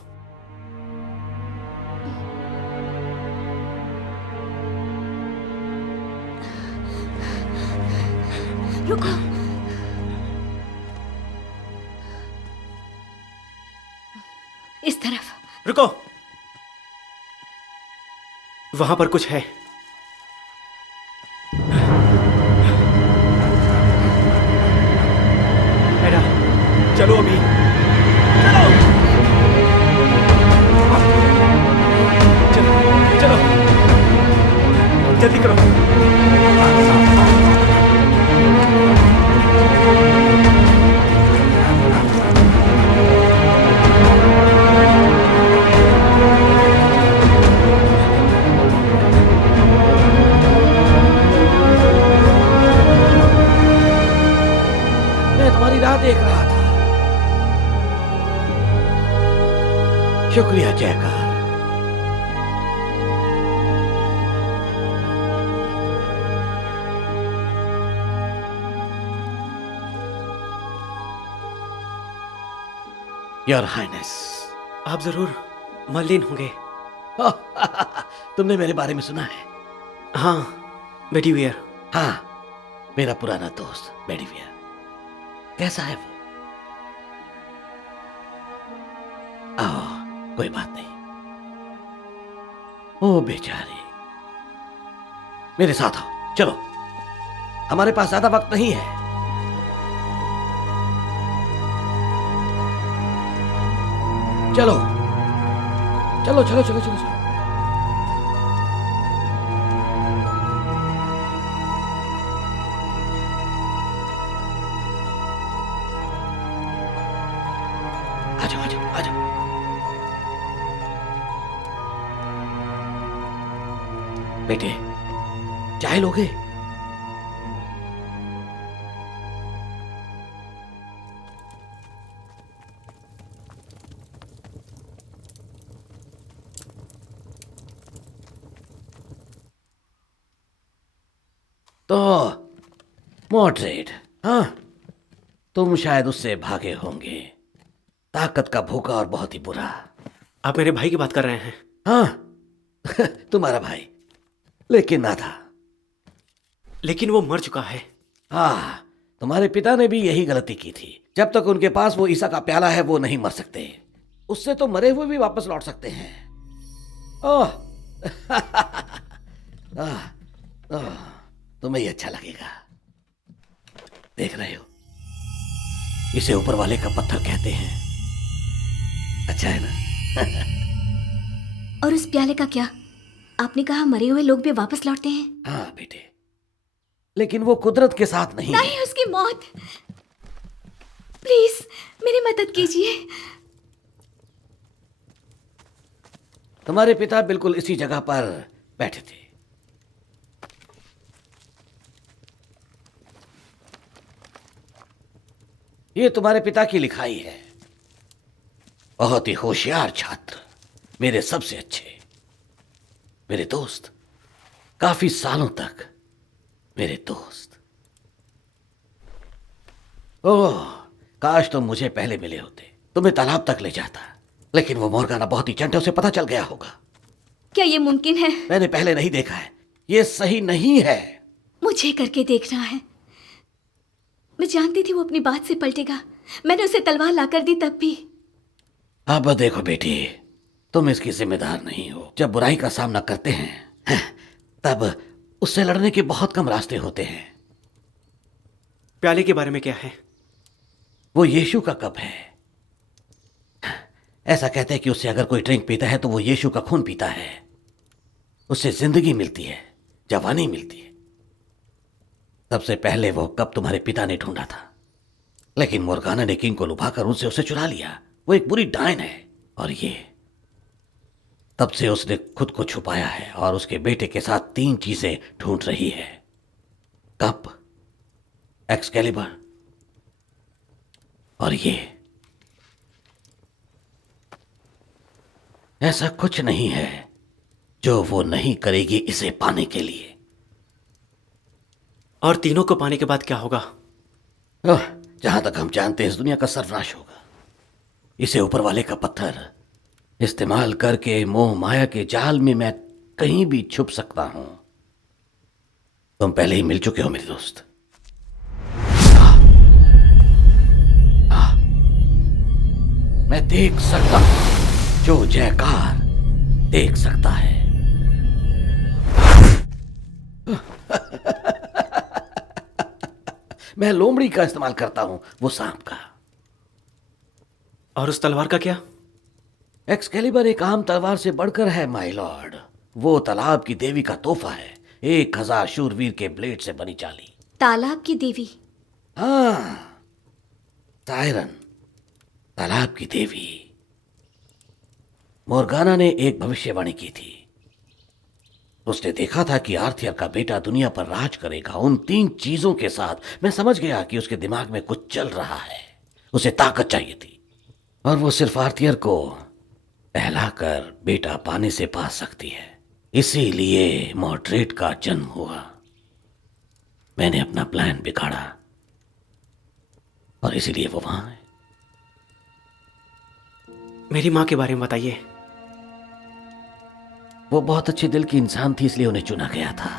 रुको, इस तरफ। रुको, वहां पर कुछ है। एडा, चलो अभी, चलो, चलो, चलो, जल्दी करो। राह देख रहा था। शुक्रिया जयकार। Your highness. आप जरूर मलिन होंगे। तुमने मेरे बारे में सुना है? हाँ, बेडीवियर। हाँ, मेरा पुराना दोस्त बेडीवियर। कैसा है वो? कोई बात नहीं। ओ बेचारी, मेरे साथ आओ, चलो, हमारे पास ज्यादा वक्त नहीं है। चलो चलो चलो चलो चलो, चलो। बेटे, चाय लोगे? तो मॉड्रेट, हाँ, तुम शायद उससे भागे होंगे। ताकत का भूखा और बहुत ही बुरा। आप मेरे भाई की बात कर रहे हैं? हाँ तुम्हारा भाई, लेकिन आधा। लेकिन वो मर चुका है। हाँ, तुम्हारे पिता ने भी यही गलती की थी। जब तक उनके पास वो ईसा का प्याला है वो नहीं मर सकते। उससे तो मरे हुए भी वापस लौट सकते हैं। ओह तुम्हें ये अच्छा लगेगा। देख रहे हो, इसे ऊपर वाले का पत्थर कहते हैं। अच्छा है ना? और उस प्याले का क्या? आपने कहा मरे हुए लोग भी वापस लौटते हैं। हाँ बेटे, लेकिन वो कुदरत के साथ नहीं। नहीं, उसकी मौत। प्लीज मेरी मदद कीजिए। तुम्हारे पिता बिल्कुल इसी जगह पर बैठे थे। ये तुम्हारे पिता की लिखाई है। बहुत ही होशियार छात्र, मेरे सबसे अच्छे, मेरे दोस्त, काफी सालों तक मेरे दोस्त। ओह, काश तुम मुझे पहले मिले होते, तुम्हें तालाब तक ले जाता। लेकिन वो मोर्गाना बहुत ही चंटे, उसे पता चल गया होगा। क्या ये मुमकिन है? मैंने पहले नहीं देखा है, ये सही नहीं है। मुझे करके देखना है। मैं जानती थी वो अपनी बात से पलटेगा। मैंने उसे तलवार लाकर दी तब भी। अब देखो बेटी, तुम इसकी जिम्मेदार नहीं हो। जब बुराई का सामना करते हैं तब उससे लड़ने के बहुत कम रास्ते होते हैं। प्याले के बारे में क्या है? वो यीशु का कप है। ऐसा कहते हैं कि उससे अगर कोई ड्रिंक पीता है तो वो यीशु का खून पीता है। उससे जिंदगी मिलती है, जवानी मिलती है। सबसे पहले वो कप तुम्हारे पिता ने ढूंढा था, लेकिन मोर्गाना ने किंग को लुभाकर उनसे उसे चुरा लिया। वो एक बुरी डायन है, और ये तब से उसने खुद को छुपाया है और उसके बेटे के साथ 3 चीजें ढूंढ रही है: कप, एक्सकैलिबर और ये। ऐसा कुछ नहीं है जो वो नहीं करेगी इसे पाने के लिए। और तीनों को पाने के बाद क्या होगा? जहां तक हम जानते हैं इस दुनिया का सर्वनाश होगा। इसे ऊपर वाले का पत्थर इस्तेमाल करके मोह माया के जाल में मैं कहीं भी छुप सकता हूं। तुम पहले ही मिल चुके हो मेरे दोस्त। मैं देख सकता हूं जो जयकार देख सकता है। मैं लोमड़ी का इस्तेमाल करता हूं, वो सांप का। और उस तलवार का क्या? एक्सकैलिबर एक आम तलवार से बढ़कर है माय लॉर्ड। वो तालाब की देवी का तोहफा है, 1000 शूरवीर के ब्लेड से बनी चाली। तालाब की देवी? हाँ, सायरन, तालाब की देवी। मोर्गाना ने एक भविष्यवाणी की थी। उसने देखा था कि आर्थियर का बेटा दुनिया पर राज करेगा उन 3 चीजों के साथ। मैं समझ गया कि उसके दिमाग में कुछ चल रहा है। उसे ताकत चाहिए थी, और वो सिर्फ आर्थियर को बहलाकर बेटा पाने से पा सकती है। इसीलिए मॉड्रेट का जन्म हुआ। मैंने अपना प्लान बिगाड़ा, और इसीलिए वो वहां है। मेरी माँ के बारे में बताइए। वो बहुत अच्छे दिल की इंसान थी, इसलिए उन्हें चुना गया था।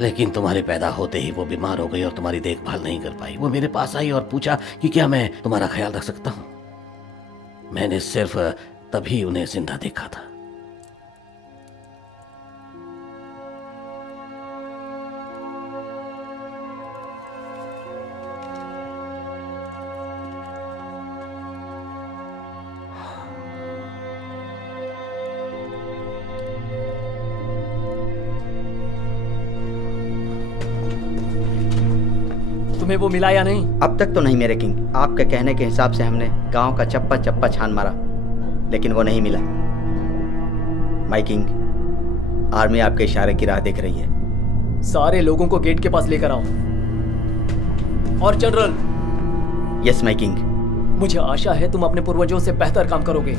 लेकिन तुम्हारे पैदा होते ही वो बीमार हो गई और तुम्हारी देखभाल नहीं कर पाई। वो मेरे पास आई और पूछा कि क्या मैं तुम्हारा ख्याल रख सकता हूं। मैंने सिर्फ तभी उन्हें जिंदा देखा था। तुम्हें वो मिला या नहीं? अब तक तो नहीं मेरे किंग। आपके कहने के हिसाब से हमने गांव का चप्पा चप्पा छान मारा, लेकिन वो नहीं मिला। माय किंग, आर्मी आपके इशारे की राह देख रही है। सारे लोगों को गेट के पास लेकर आओ। और जनरल। Yes my king. मुझे आशा है तुम अपने पूर्वजों से बेहतर काम करोगे।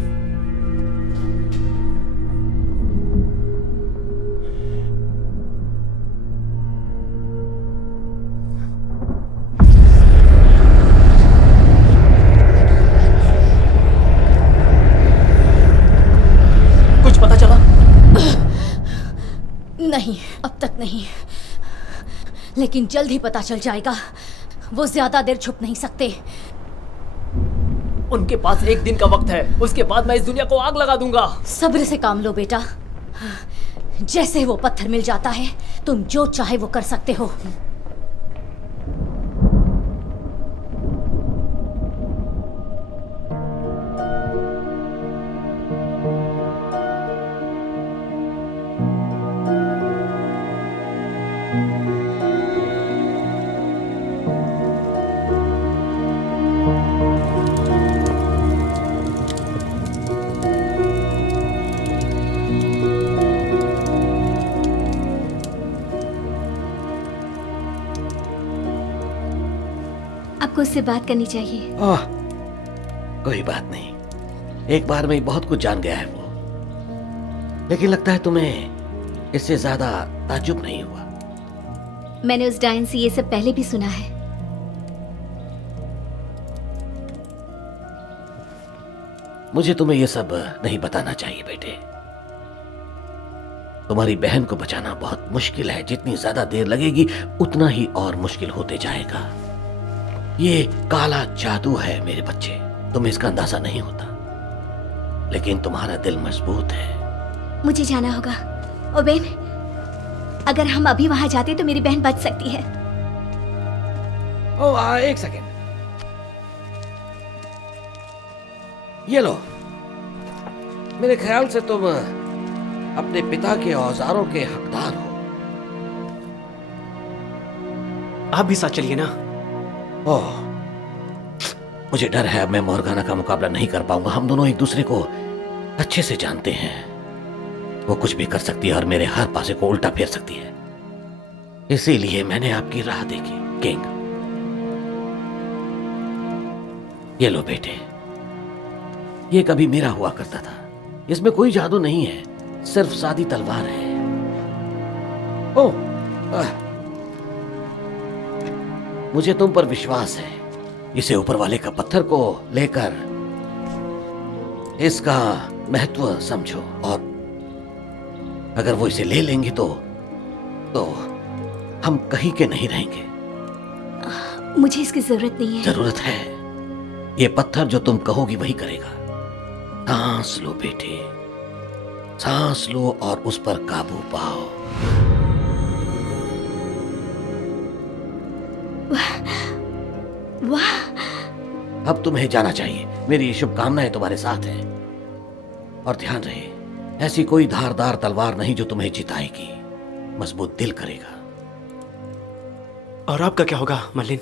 नहीं, लेकिन जल्द ही पता चल जाएगा। वो ज्यादा देर छुप नहीं सकते। उनके पास 1 दिन का वक्त है, उसके बाद मैं इस दुनिया को आग लगा दूंगा। सब्र से काम लो बेटा। जैसे वो पत्थर मिल जाता है, तुम जो चाहे वो कर सकते हो। आपको उससे बात करनी चाहिए। ओह, कोई बात नहीं। एक बार में ही बहुत कुछ जान गया है वो। लेकिन लगता है तुम्हें इससे ज्यादा ताज्जुब नहीं हुआ। मैंने उस डायन से ये सब पहले भी सुना है। मुझे तुम्हें ये सब नहीं बताना चाहिए बेटे। तुम्हारी बहन को बचाना बहुत मुश्किल है। जितनी ज्यादा देर लगेगी उतना ही और मुश्किल होते जाएगा। ये काला जादू है मेरे बच्चे, तुम्हें इसका अंदाजा नहीं होता। लेकिन तुम्हारा दिल मजबूत है। मुझे जाना होगा। ओ बहन, अगर हम अभी वहां जाते तो मेरी बहन बच सकती है। ओह, एक सेकेंड। ये लो, मेरे ख्याल से तुम अपने पिता के औजारों के हकदार हो। आप भी साथ चलिए ना। ओह, मुझे डर है अब मैं मोर्गाना का मुकाबला नहीं कर पाऊंगा। हम दोनों एक दूसरे को अच्छे से जानते हैं। वो कुछ भी कर सकती है और मेरे हर पासे को उल्टा फेर सकती है। इसीलिए मैंने आपकी राह देखी किंग। ये लो बेटे, ये कभी मेरा हुआ करता था। इसमें कोई जादू नहीं है, सिर्फ सादी तलवार है। ओह, मुझे तुम पर विश्वास है। इसे ऊपर वाले का पत्थर को लेकर इसका महत्व समझो, और अगर वो इसे ले लेंगे तो हम कहीं के नहीं रहेंगे। मुझे इसकी जरूरत नहीं है। जरूरत है। ये पत्थर जो तुम कहोगी वही करेगा। सांस लो बेटे, सांस लो और उस पर काबू पाओ। वाह, अब तुम्हें जाना चाहिए। मेरी शुभकामनाएं तुम्हारे साथ हैं। और ध्यान रहे, ऐसी कोई धारदार तलवार नहीं जो तुम्हें जिताएगी, मजबूत दिल करेगा। और आपका क्या होगा मर्लिन?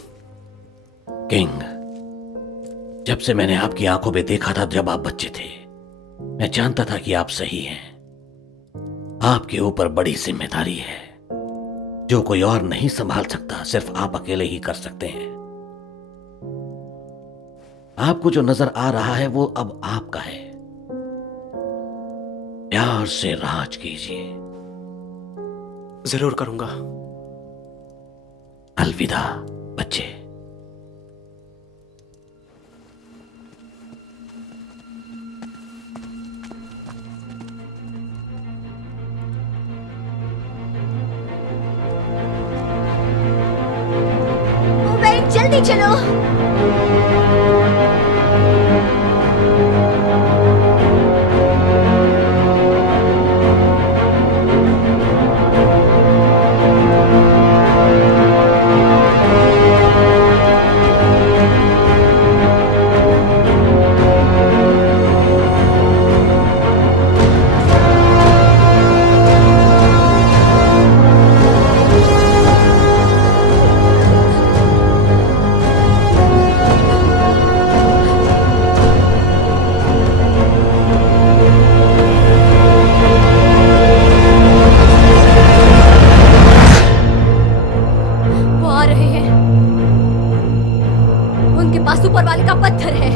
किंग, जब से मैंने आपकी आंखों में देखा था जब आप बच्चे थे, मैं जानता था कि आप सही हैं। आपके ऊपर बड़ी जिम्मेदारी है जो कोई और नहीं संभाल सकता, सिर्फ आप अकेले ही कर सकते हैं। आपको जो नजर आ रहा है वो अब आपका है। प्यार से राज कीजिए। जरूर करूंगा। अलविदा बच्चे। ओ बहन, जल्दी चलो। ऊपर वाले का पत्थर है।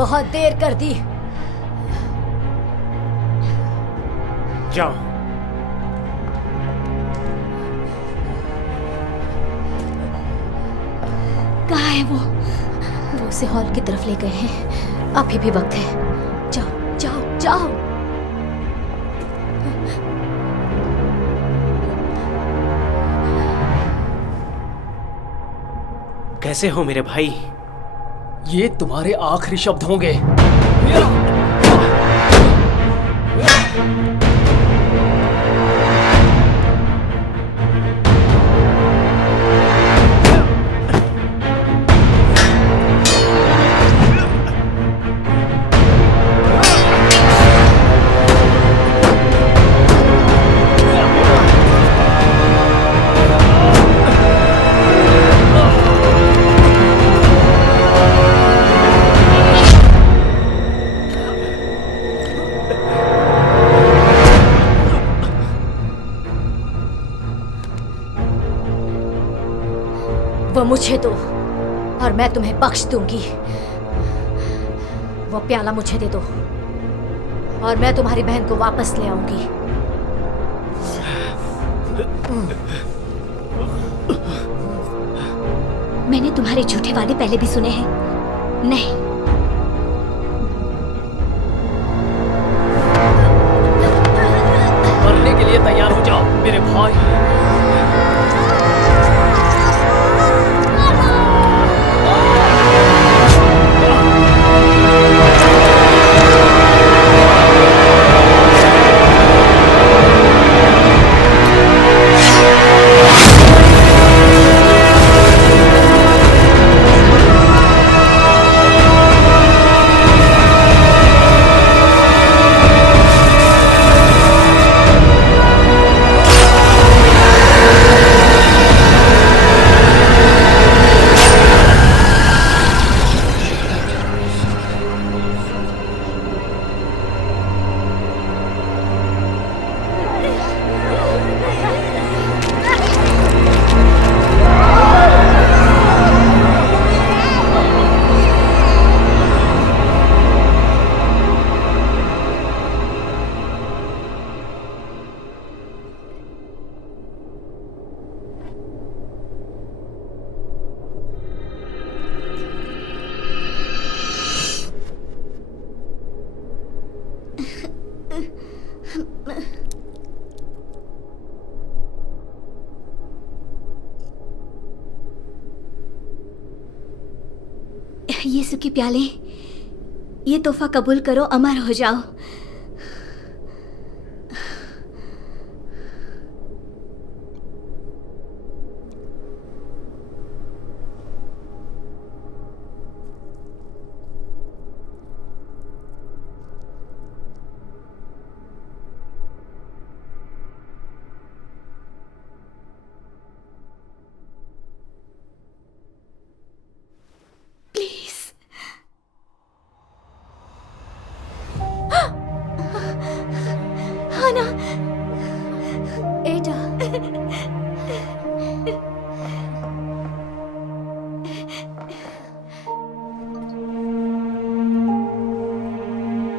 बहुत देर कर दी। जाओ। कहाँ है वो? उसे हॉल की तरफ ले गए हैं। अभी भी वक्त है। जाओ जाओ जाओ। कैसे हो मेरे भाई? ये तुम्हारे आखिरी शब्द होंगे। वो मुझे दो और मैं तुम्हें बख्श दूंगी। वो प्याला मुझे दे दो और मैं तुम्हारी बहन को वापस ले आऊंगी। मैंने तुम्हारे झूठे वादे पहले भी सुने हैं। नहीं, मरने के लिए तैयार हो जाओ मेरे भाई। यीशु के प्याले, ये तोहफा कबूल करो, अमर हो जाओ।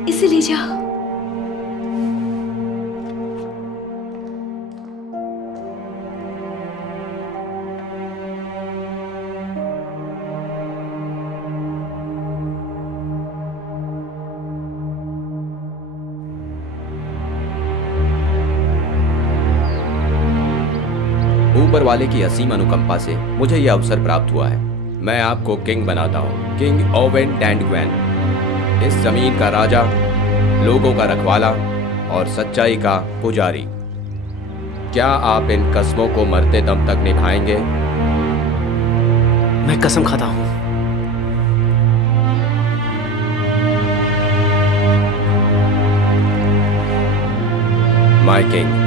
इसे ले जाओ। ऊपर वाले की असीम अनुकंपा से मुझे यह अवसर प्राप्त हुआ है। मैं आपको किंग बनाता हूँ, किंग ओवेन डैंडग्वैन, इस जमीन का राजा, लोगों का रखवाला और सच्चाई का पुजारी। क्या आप इन कस्मों को मरते दम तक निभाएंगे? मैं कसम खाता हूँ। My king.